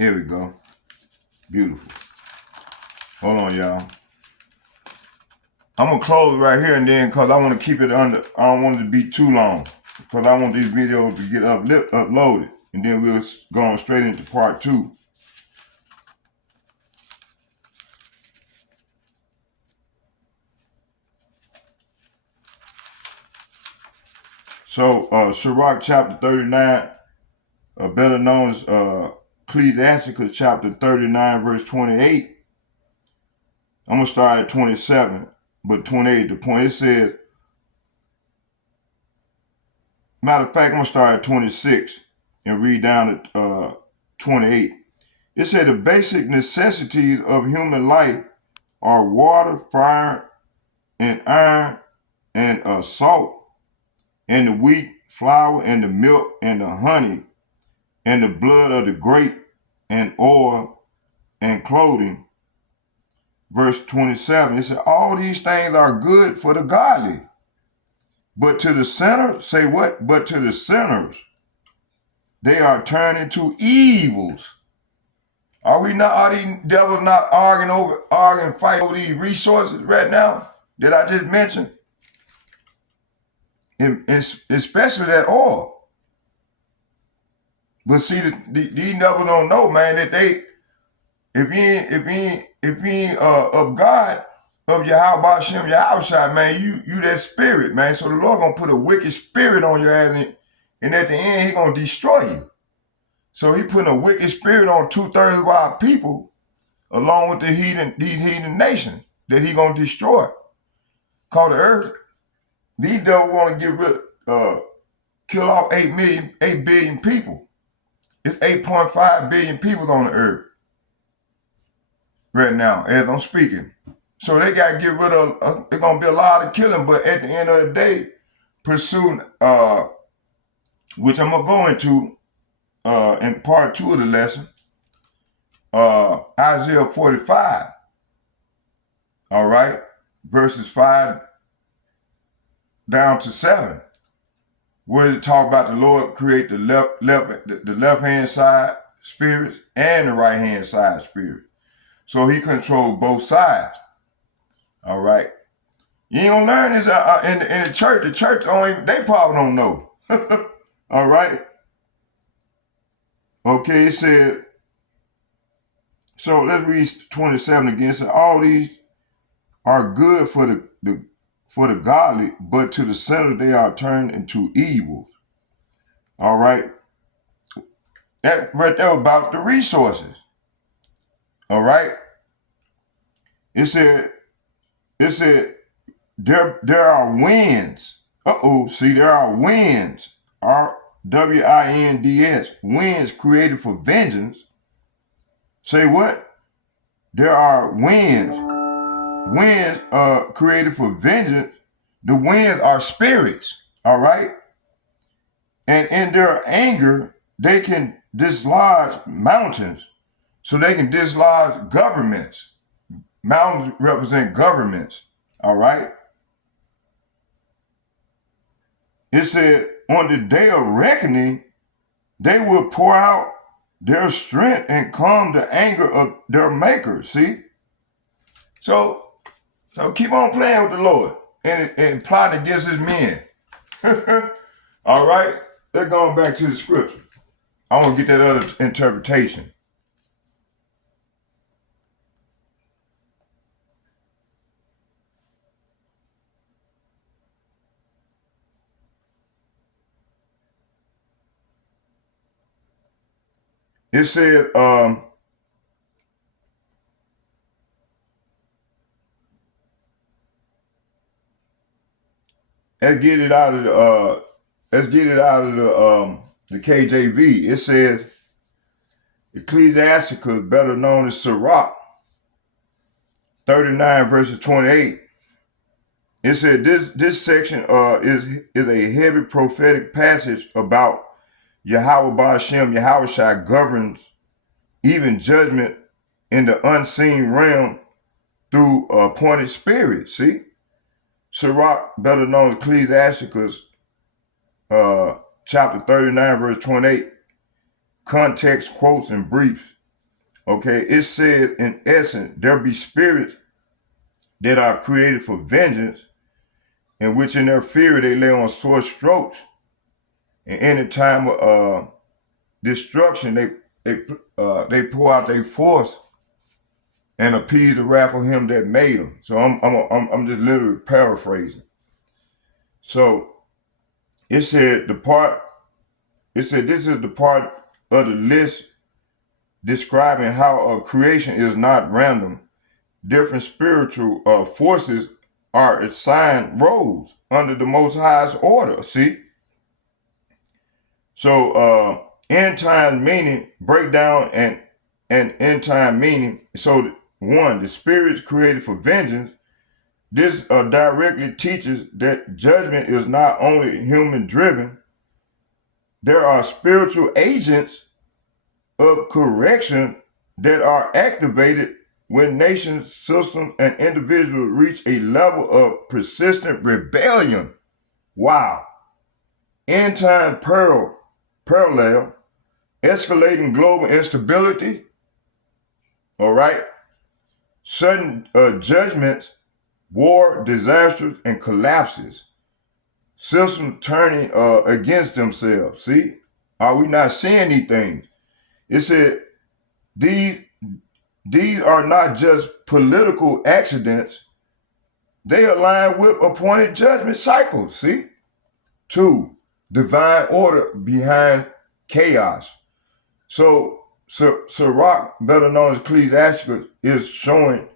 Here we go. Beautiful. Hold on, y'all. I'm gonna close right here and then, cause I want to keep it under. I don't want it to be too long, cause I want these videos to get uploaded, and then we'll go on straight into part 2. So, Sirach chapter 39, better known as Ecclesiasticus chapter 39, verse 28. I'm gonna start at 27. But 28, the point, it says, matter of fact, I'm going to start at 26 and read down to 28. It said the basic necessities of human life are water, fire, and iron, and salt, and the wheat, flour, and the milk, and the honey, and the blood of the grape, and oil, and clothing. Verse 27, it said, all these things are good for the godly. But to the sinner, say what? But to the sinners, they are turned into evils. Are these devils not arguing, fight over these resources right now that I just mentioned? Especially that oil. But see, these devils don't know, man, that they, if you ain't of God, of Yahweh Shem Yahweh, man, you that spirit, man. So the Lord gonna put a wicked spirit on your ass, and at the end, he gonna destroy you. So he putting a wicked spirit on 2/3 of our people, along with these heathen nations that he gonna destroy. Call the earth. These devils want to kill off 8 billion people. It's 8.5 billion people on the earth right now, as I'm speaking. So they got to get rid of, there's going to be a lot of killing, but at the end of the day, pursuing, which I'm going to go into in part 2 of the lesson, Isaiah 45, all right, verses 5 down to 7, where it talk about the Lord create the left-hand side spirits and the right-hand side spirits. So he controls both sides. All right. You ain't gonna learn this in the church. The church they probably don't know. All right. Okay, it said, so let's read 27 again. It said, all these are good for the godly, but to the sinner they are turned into evils. All right. That right there about the resources. All right. It said there are winds. There are winds. R-W-I-N-D-S. Winds created for vengeance. Say what? There are winds. Winds created for vengeance. The winds are spirits. All right. And in their anger, they can dislodge mountains. So they can dislodge governments. Mountains represent governments. All right. It said, on the day of reckoning, they will pour out their strength and calm the anger of their maker. See? So keep on playing with the Lord and plotting against his men. All right. They're going back to the scripture. I want to get that other interpretation. It said, let's get it out of the KJV. It says, Ecclesiasticus, better known as Sirach, 39 verses 28. It said this section is a heavy prophetic passage about Yahweh Ba'ashem, Yahweh Shai governs even judgment in the unseen realm through appointed spirits. See? Sirach, better known as Ecclesiasticus, chapter 39, verse 28, context, quotes, and briefs. Okay, it says in essence, there be spirits that are created for vengeance, in which in their fury they lay on sore strokes, and any time of destruction they pour out their force and appease the wrath of him that made them. So I'm just literally paraphrasing. So it said this is the part of the list describing how creation is not random. Different spiritual forces are assigned roles under the Most High's order. See? So end time meaning, breakdown and end time meaning. So one, the spirits created for vengeance. This directly teaches that judgment is not only human driven. There are spiritual agents of correction that are activated when nations, systems, and individuals reach a level of persistent rebellion. Wow. End time parallel, escalating global instability. All right. Sudden judgments, war, disasters, and collapses. Systems turning against themselves. See? Are we not seeing these things? It said these are not just political accidents. They align with appointed judgment cycles. See? 2, divine order behind chaos. So Sirach, better known as Ecclesiasticus, is showing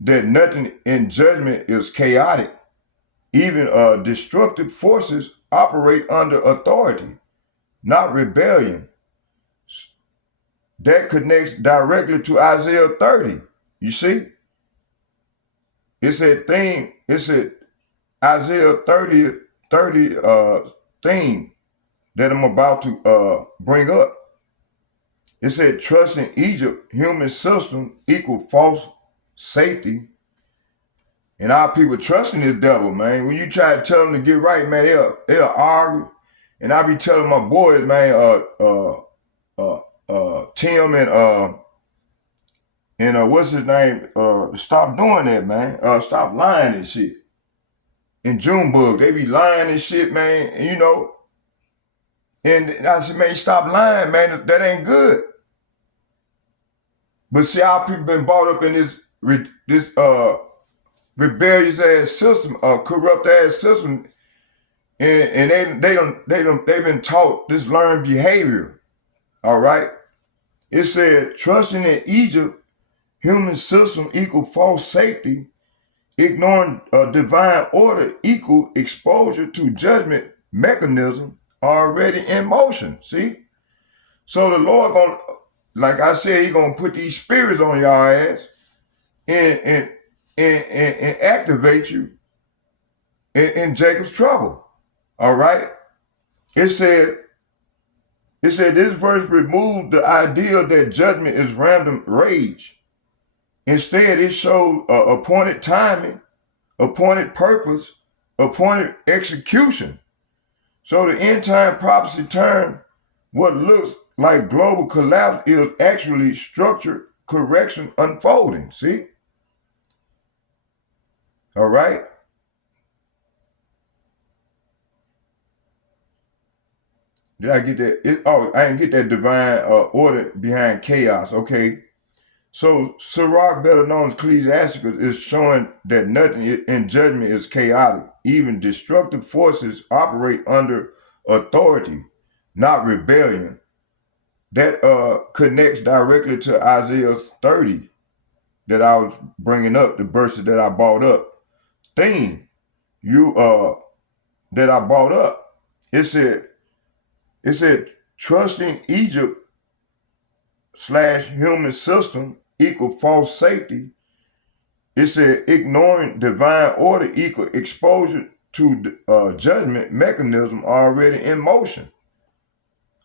that nothing in judgment is chaotic. Even destructive forces operate under authority, not rebellion. That connects directly to Isaiah 30. You see? It's a Isaiah 30 theme that I'm about to bring up. It said, trust in Egypt, human system equal false safety. And our people trusting this devil, man. When you try to tell them to get right, man, they'll argue. And I be telling my boys, man, Tim and what's his name? Stop doing that, man. Stop lying and shit. In Junebug, they be lying and shit, man. And, you know, and I said, man, stop lying, man. That ain't good. But see, our people been brought up in this rebellious ass system, corrupt ass system, and they've been taught this learned behavior. All right. It said, trusting in Egypt, human system equal false safety, ignoring divine order equal exposure to judgment mechanism already in motion. See? So the Lord gonna, like I said, he gonna put these spirits on y'all ass and activate you in Jacob's trouble. All right? It said this verse removed the idea that judgment is random rage. Instead, it showed appointed timing, appointed purpose, appointed execution. So the end time prophecy term, what looks like global collapse is actually structured correction unfolding. See? All right? Did I get that? I didn't get that divine order behind chaos. Okay. So Sirach, better known as Ecclesiasticus, is showing that nothing in judgment is chaotic. Even destructive forces operate under authority, not rebellion. That connects directly to Isaiah 30 that I was bringing up, the verses that I brought up. Theme that I brought up. It said trusting Egypt / human system equal false safety. It said ignoring divine order equal exposure to judgment mechanism already in motion.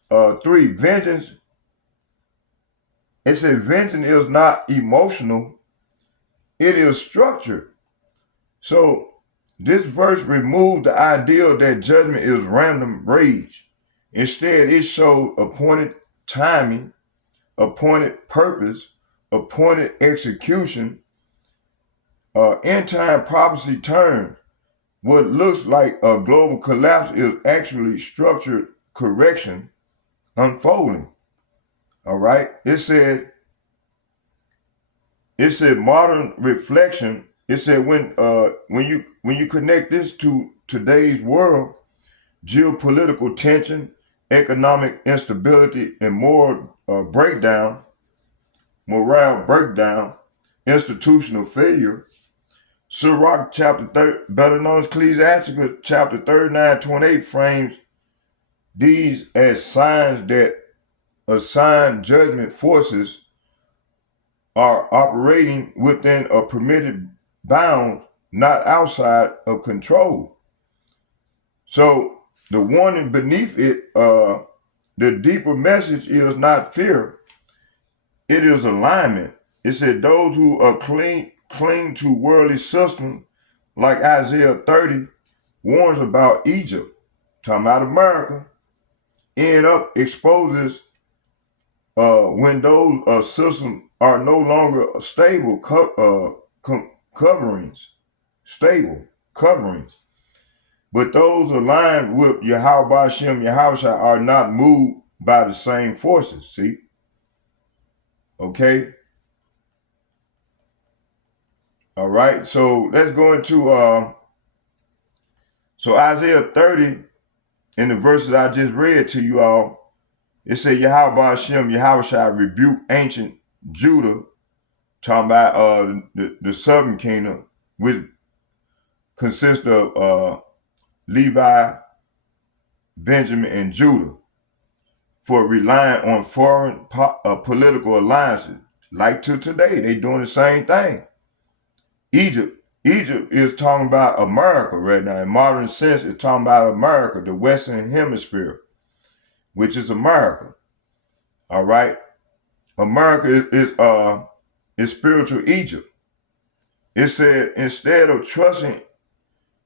3, vengeance. It said vengeance is not emotional, it is structured. So this verse removed the idea that judgment is random rage. Instead, it showed appointed timing, appointed purpose, appointed execution, end time prophecy term. What looks like a global collapse is actually structured correction unfolding. All right. It said modern reflection. It said when you connect this to today's world, geopolitical tension, economic instability, and morale breakdown, institutional failure. Sirach chapter 30, better known as Ecclesiasticus chapter 39:28, frames these as signs that assigned judgment forces are operating within a permitted bound, not outside of control. So the warning beneath it, the deeper message is not fear, it is alignment. It said those who are cling to worldly systems, like Isaiah 30 warns about Egypt, talking about America, end up exposes when those systems are no longer stable coverings. But those aligned with Yahweh Hashem Yahushua are not moved by the same forces. See? Okay? All right. So let's go into so Isaiah 30 in the verses I just read to you all. It said Yahweh Hashem Yahushua rebuke ancient Judah, talking about the southern kingdom, which consists of Levi, Benjamin, and Judah, for relying on foreign political alliances. Like to today, they doing the same thing. Egypt is talking about America right now. In modern sense, it's talking about America, the Western Hemisphere, which is America. All right. America is spiritual Egypt. It said instead of trusting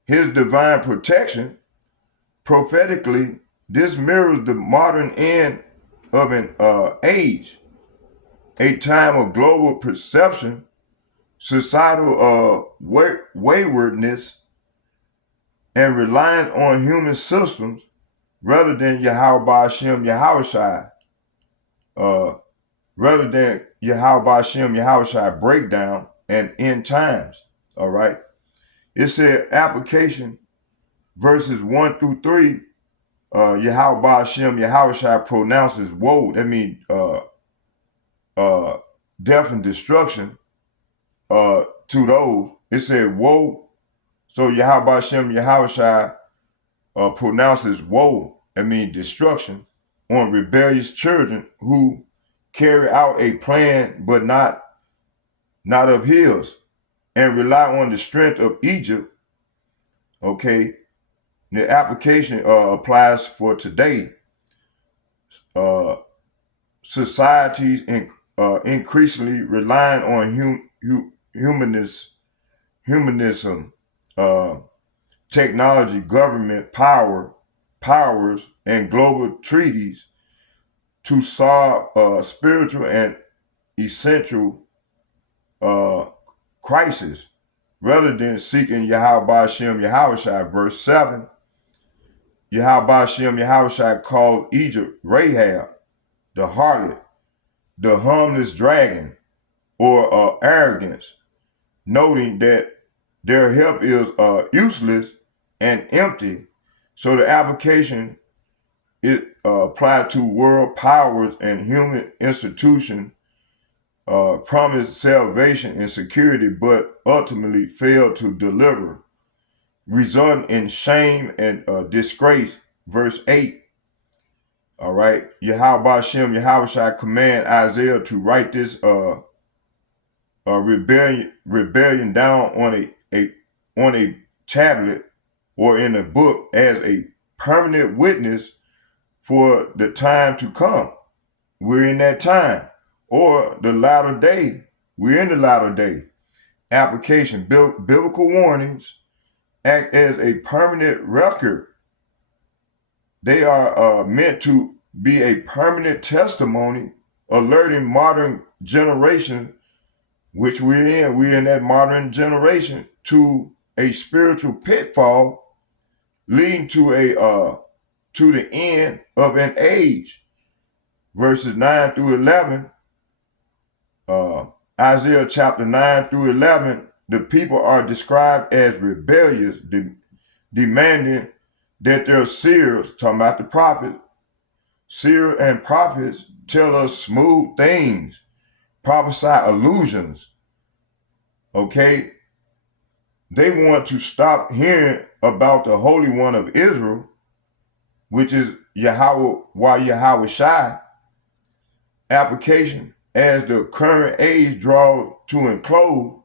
his divine protection, prophetically, this mirrors the modern end of an age, a time of global perception, societal waywardness, and reliance on human systems rather than Yahweh Hashem Yahushua, breakdown and end times. All right. It said application verses 1 through 3. Yahweh Hashem Yahushua pronounces woe. That means death and destruction to those. It said woe. So Yahweh Hashem Yahushua pronounces woe. That means destruction on rebellious children who carry out a plan but not of his, and rely on the strength of Egypt. Okay, the application applies for today. Societies increasingly relying on humanism, technology, government powers, and global treaties to solve spiritual and essential crisis, rather than seeking Yahweh Hashem Yahushua. Verse 7, Yahweh Hashem Yahushua called Egypt Rahab, the harlot, the harmless dragon, or arrogance, noting that their help is useless and empty. So the application it applied to world powers and human institutions promised salvation and security, but ultimately failed to deliver, resulting in shame and disgrace. Verse 8. All right. Yahweh Hashem Yahushua command Isaiah to write this rebellion down on a tablet or in a book as a permanent witness for the time to come. We're in that time. Or the latter day. We're in the latter day. Application. Biblical warnings act as a permanent record. They are meant to be a permanent testimony, alerting modern generations which we're in. We're in that modern generation to a spiritual pitfall leading to the end of an age. Verses 9 through 11, Isaiah chapter 9 through 11, the people are described as rebellious, demanding that their seers, talking about the prophets, seers and prophets tell us smooth things, prophesy illusions. Okay? They want to stop hearing about the Holy One of Israel, which is Yahweh Shai. Application: as the current age draws to a close,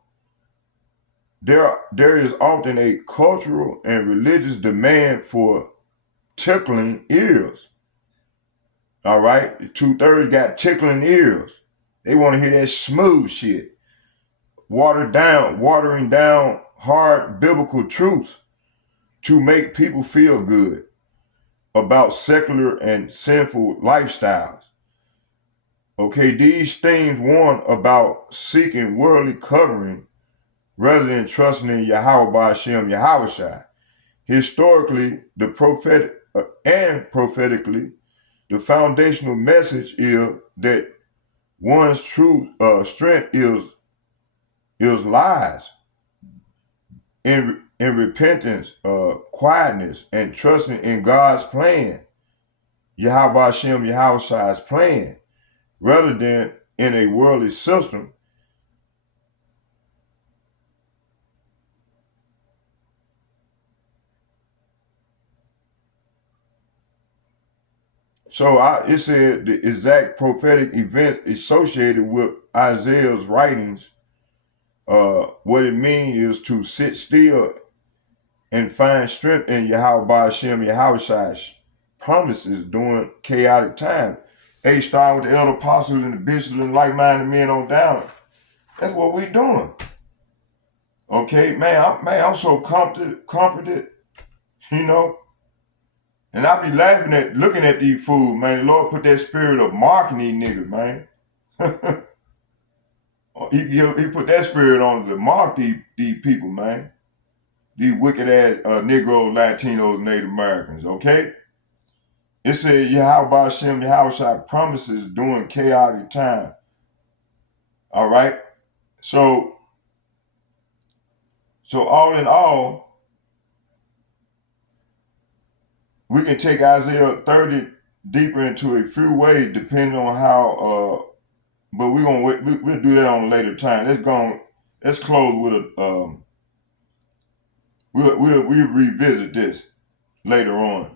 there is often a cultural and religious demand for tickling ears. All right? The 2/3 got tickling ears. They want to hear that smooth shit. Watering down hard biblical truths to make people feel good about secular and sinful lifestyles. Okay, these things warn about seeking worldly covering rather than trusting in Yahweh Ba'Shem Yahweh Shai. Historically, the prophetic and prophetically, the foundational message is that one's true strength is lies. In repentance, quietness, and trusting in God's plan, Yahweh Ba'Shem Yahweh Shai's plan, rather than in a worldly system. So it said the exact prophetic event associated with Isaiah's writings, what it means is to sit still and find strength in Yahweh Ba'Shem Yahweh Shai's promises during chaotic times. Starting with the elder apostles and the bishops and like-minded men on down. That's what we doing. Okay, man, I'm so comforted, you know. And I be laughing looking at these fools, man. The Lord put that spirit of marking these niggas, man. he put that spirit on to mark these people, man. These wicked ass Negroes, Latinos, Native Americans, okay? It said Yahweh Ba'Shem Yahweh Shai promises during chaotic time. All right? So all in all, we can take Isaiah 30 deeper into a few ways depending on how, but we'll do that on a later time. Let's close with we'll revisit this later on.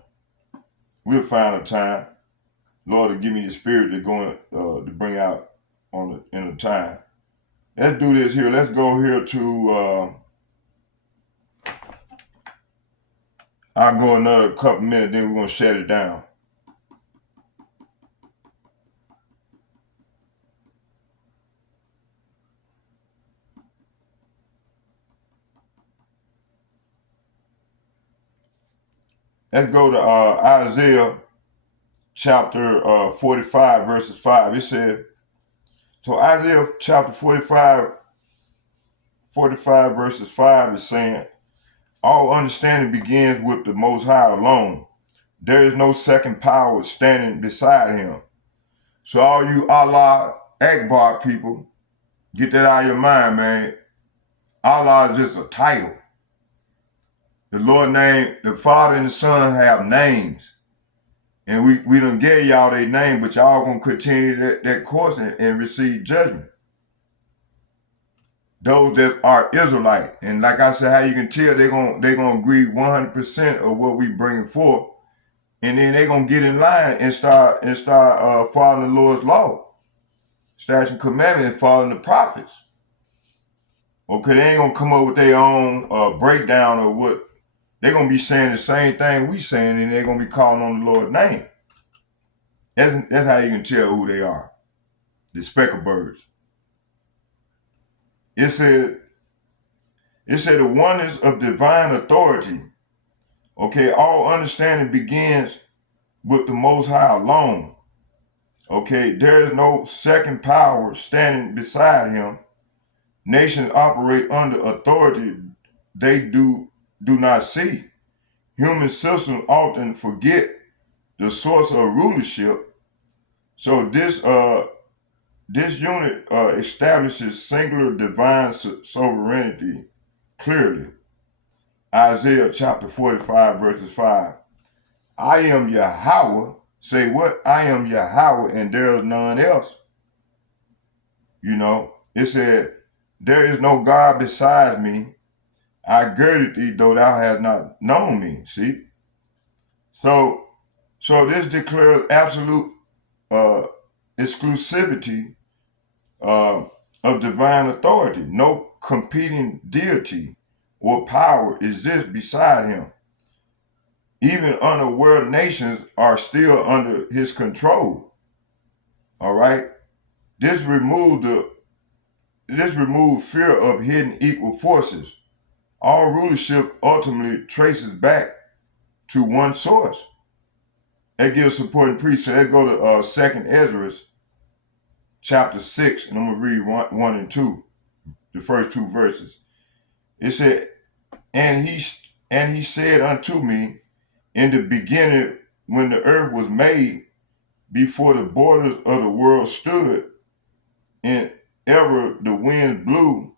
We'll find a time. Lord, to give me the spirit to bring out in a time. Let's do this here. Let's go here to. I'll go another couple minutes, then we're gonna shut it down. Let's go to Isaiah chapter 45, verses 5. It said, so Isaiah chapter 45 verses 5 is saying, all understanding begins with the Most High alone. There is no second power standing beside him. So all you Allah Akbar people, get that out of your mind, man. Allah is just a title. The Lord name, the Father and the Son have names. And we done gave y'all their name, but y'all gonna continue that course and receive judgment. Those that are Israelite, and like I said, how you can tell they gonna agree 100% of what we bring forth, and then they gonna get in line and start following the Lord's law, statutes and commandments, and following the prophets. Okay, they ain't gonna come up with their own breakdown of what. They're going to be saying the same thing we saying, and they're going to be calling on the Lord's name. That's how you can tell who they are. The speckled birds. It said the oneness of divine authority. Okay, all understanding begins with the Most High alone. Okay, there is no second power standing beside him. Nations operate under authority they do not see. Human systems often forget the source of rulership. So this unit establishes singular divine sovereignty clearly. Isaiah chapter 45 verses 5. I am Yahweh. Say what? I am Yahweh and there is none else. You know, it said, there is no God besides me. I girded thee, though thou hast not known me. See? So this declares absolute exclusivity of divine authority. No competing deity or power exists beside him. Even unaware nations are still under his control. All right? This removed fear of hidden equal forces. All rulership ultimately traces back to one source. That gives supporting priests. So let's go to 2nd Ezra chapter 6, and I'm going to read 1 and 2, the first 2 verses. It said, and he said unto me, in the beginning, when the earth was made, before the borders of the world stood, and ever the wind blew,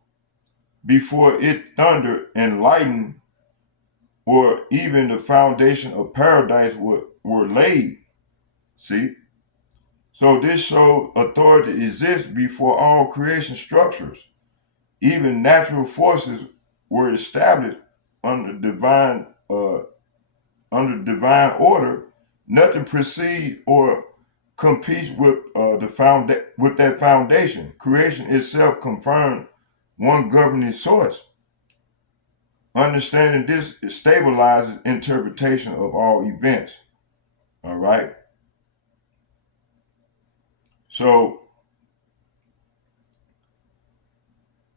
before it thundered and lightened, or even the foundation of paradise were laid. See? So this shows authority exists before all creation structures. Even natural forces were established under divine order. Nothing precedes or competes with that foundation. Creation itself confirmed one governing source. Understanding this stabilizes interpretation of all events. All right. So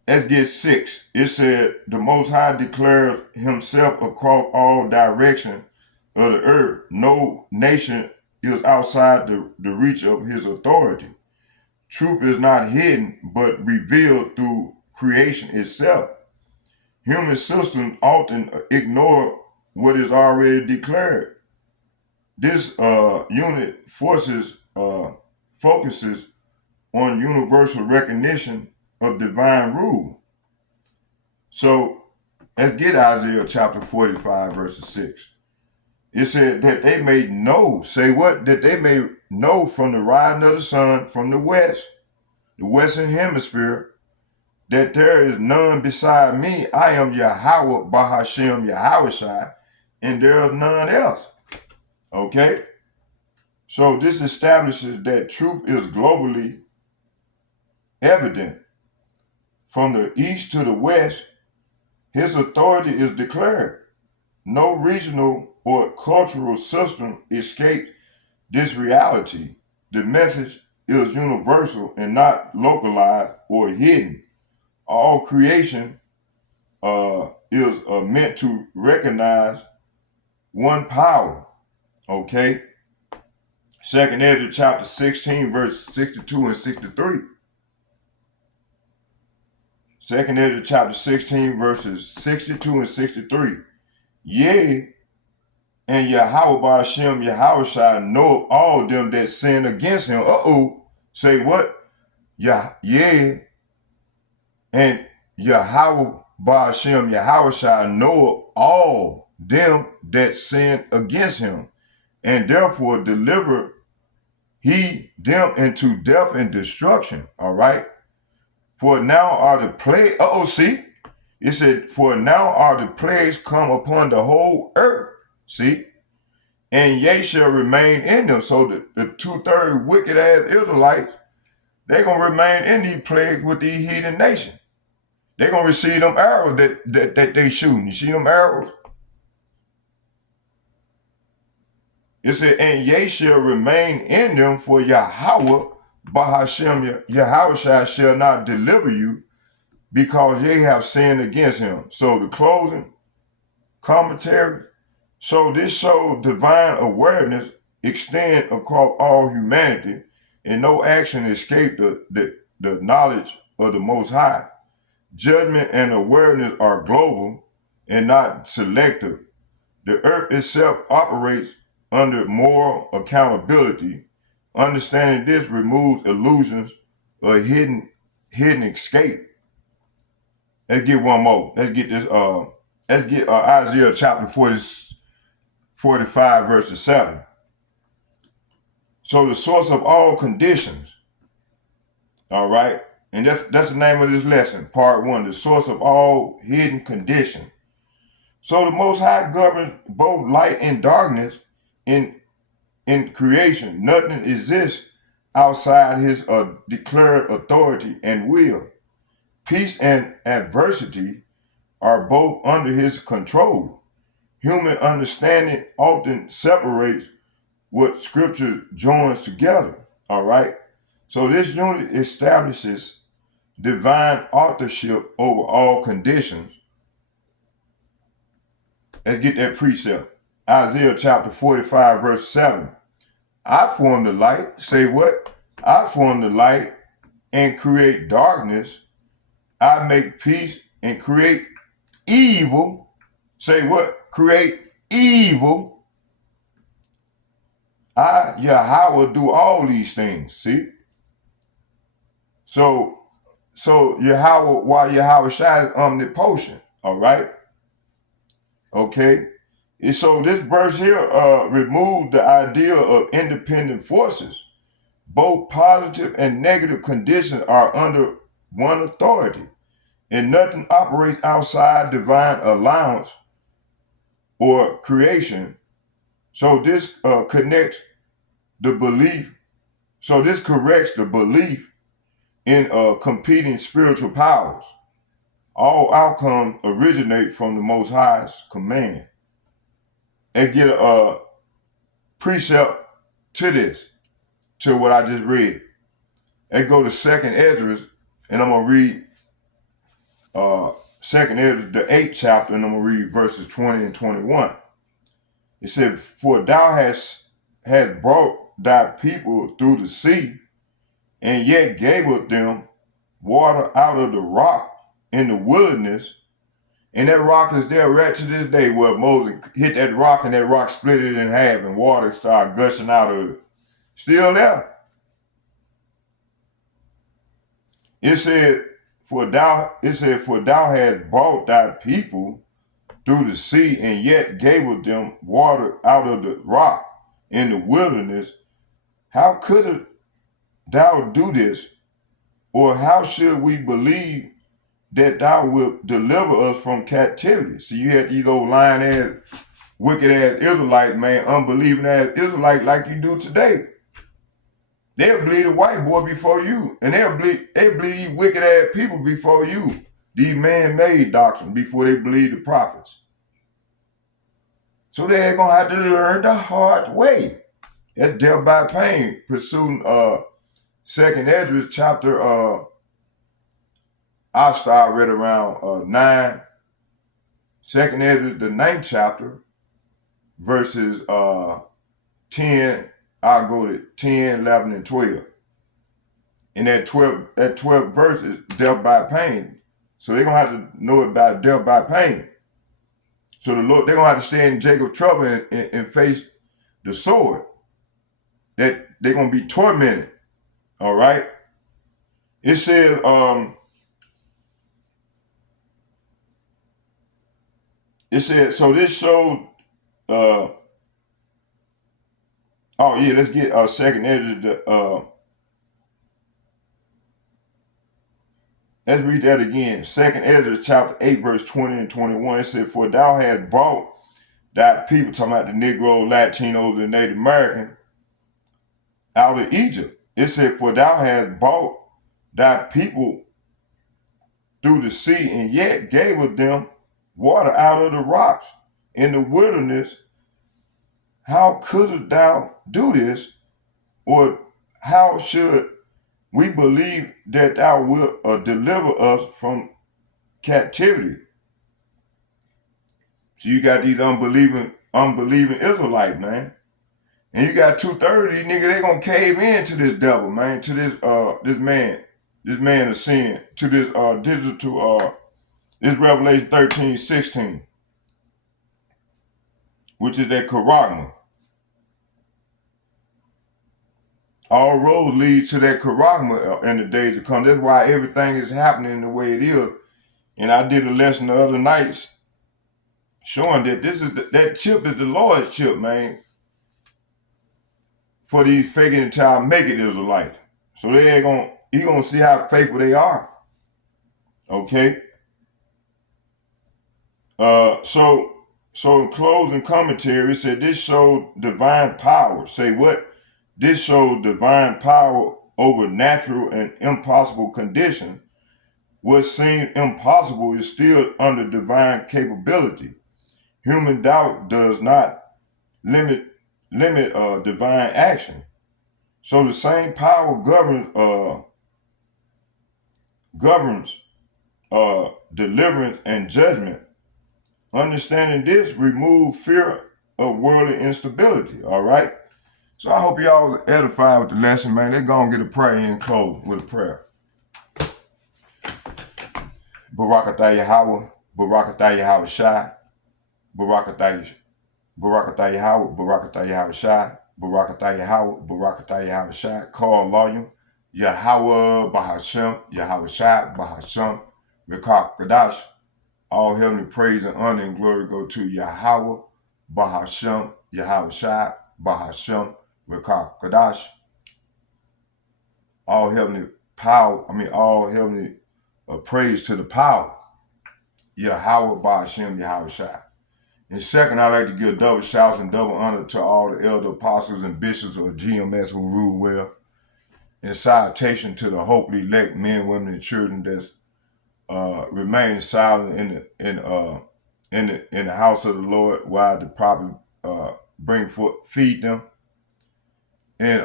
let's get 6. It said, the Most High declares himself across all directions of the earth. No nation is outside the reach of his authority. Truth is not hidden, but revealed through creation itself. Human systems often ignore what is already declared. This unit focuses on universal recognition of divine rule. So let's get Isaiah chapter 45 verses 6. It said that they may know, say what? That they may know from the rising of the sun from the western hemisphere, that there is none beside me. I am Yahweh Bahashem Yahushai, and there is none else. Okay? So this establishes that truth is globally evident. From the east to the west, his authority is declared. No regional or cultural system escapes this reality. The message is universal and not localized or hidden. All creation is meant to recognize one power. Okay? 2nd Ezra chapter 16, verse 62 and 63. 2nd Ezra chapter 16, verses 62 and 63. Yea, and Yahweh Ba'ashem Yahushai know all them that sin against him. Say what? Yea, and Yahweh Ba'ashem Yahushai know all them that sin against him, and therefore deliver he them into death and destruction. All right. For now are the plagues. See? It said, for now are the plagues come upon the whole earth. See? And ye shall remain in them. So the 2/3 wicked ass Israelites, they're going to remain in these plagues with these heathen nations. They're going to receive them arrows that they shooting. You see them arrows? It said, and ye shall remain in them, for Yahweh Bahashem Yahushai shall not deliver you, because ye have sinned against him. So the closing commentary. So this shows divine awareness extend across all humanity, and no action escape the knowledge of the Most High. judgment and awareness are global and not selective. The earth itself operates under moral accountability. Understanding this removes illusions of hidden escape. Let's get one more. Let's get this. Let's get Isaiah chapter 45, verses 7. So the source of all conditions. All right, and that's the name of this lesson, part 1. The source of all hidden conditions. So the Most High governs both light and darkness in creation. Nothing exists outside his declared authority and will. Peace and adversity are both under his control. Human understanding often separates what Scripture joins together. All right. So this unit establishes divine authorship over all conditions. Let's get that precept. Isaiah chapter 45, verse 7. I form the light. Say what? I form the light and create darkness. I make peace and create evil. Say what? Create evil. I, Yahweh, do all these things. See? So Yahweh, while Yahweh Shai is omnipotent, all right? Okay? And so this verse here removes the idea of independent forces. Both positive and negative conditions are under one authority, and nothing operates outside divine allowance or creation. So this connects the belief. So this corrects the belief in competing spiritual powers. All outcomes originate from the Most High's command. And get a precept to this, to what I just read. And go to 2nd Ezra, and I'm going to read 2nd Ezra, the 8th chapter, and I'm going to read verses 20 and 21. It said, for thou hast brought thy people through the sea, and yet gavest them water out of the rock in the wilderness. And that rock is there right to this day, where Moses hit that rock and that rock split it in half and water started gushing out of it. Still there. It said, for thou hast brought thy people through the sea, and yet gavest them water out of the rock in the wilderness. How could thou do this? Or how should we believe that thou wilt deliver us from captivity? So you had these old lying ass, wicked ass Israelites, man, unbelieving ass Israelites like you do today. They'll believe the white boy before you, and they'll believe these wicked ass people before you. These man-made doctrines before they believe the prophets. So they're gonna have to learn the hard way. That's death by pain. Pursuing 2nd Ezra chapter I start right around 9. 2nd Ezra, the 9th chapter, verses 10. I'll go to 10, 11, and 12. And that 12 verse is death by pain. So they're gonna have to know about death by pain. So the Lord, they're gonna have to stay in Jacob's trouble and face the sword. That they're gonna be tormented. All right. It says, so this shows, let's get 2nd Ezra, let's read that again. 2nd Ezra chapter 8, verse 20 and 21. It said, for thou hast brought thy people, talking about the Negroes, Latinos, and Native Americans, out of Egypt. It said, for thou hast brought thy people through the sea, and yet gavest them water out of the rocks in the wilderness. How couldst thou do this? Or how should we believe that thou wilt deliver us from captivity? So you got these unbelieving Israelites, man. And you got 2/3 of these niggas, they gonna cave in to this devil, man, to this man. this man is seeing to this this Revelation 13:16, which is that charagma. All roads lead to that charagma in the days to come. That's why everything is happening the way it is. And I did a lesson the other nights showing that this is that chip is the Lord's chip, man, for these faking it till make it Israelites. So he gonna see how faithful they are. Okay. So in closing commentary, it said this shows divine power. Say what? This shows divine power over natural and impossible conditions. What seems impossible is still under divine capability. Human doubt does not limit divine action. So the same power governs deliverance and judgment. Understanding this remove fear of worldly instability. All right. So I hope y'all are edified with the lesson, man. They're gonna get a prayer in close with a prayer. Barakatah Yahweh, Barakatah Yahweh Shai, Barakatah Yahweh, Barakatah Yahweh Shai, Barakatah Yahweh, Barakatah Yahweh Shai. Call Loyum, Yahweh Bahashem, Yahweh Shai, Bahashem, Rekak Kadash. All heavenly praise and honor and glory go to Yahweh Bahashem, Yahweh Shai, Bahashem, Rekak Kadash. All heavenly praise to the power, Yahweh Bahashem, Yahweh Shai. And second, I'd like to give double shouts and double honor to all the elder apostles and bishops of GMS who rule well. And salutation to the hopefully elect men, women, and children that's remain silent in the house of the Lord while the prophet bring forth, feed them. And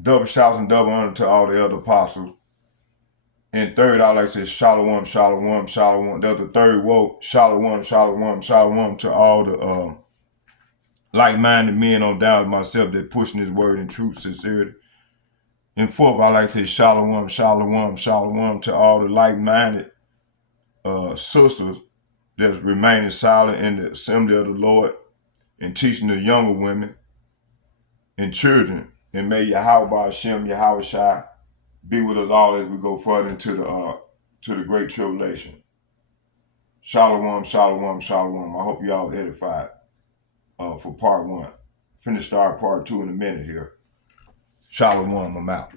double shouts and double honor to all the elder apostles. And third, I like to say shalom, shalom, shalom. That's the third woe. Shalom, shalom, shalom to all the like-minded men on down with myself that pushing this word in truth, sincerity. And fourth, I like to say shalom, shalom, shalom to all the like-minded sisters that's remaining silent in the assembly of the Lord and teaching the younger women and children. And may Yahweh Bahashem, Yahweh Shai be with us all as we go further into the great tribulation. Shalom, shalom, shalom. I hope you all edified for part one. Finish start part two in a minute here. Shalom, I'm out.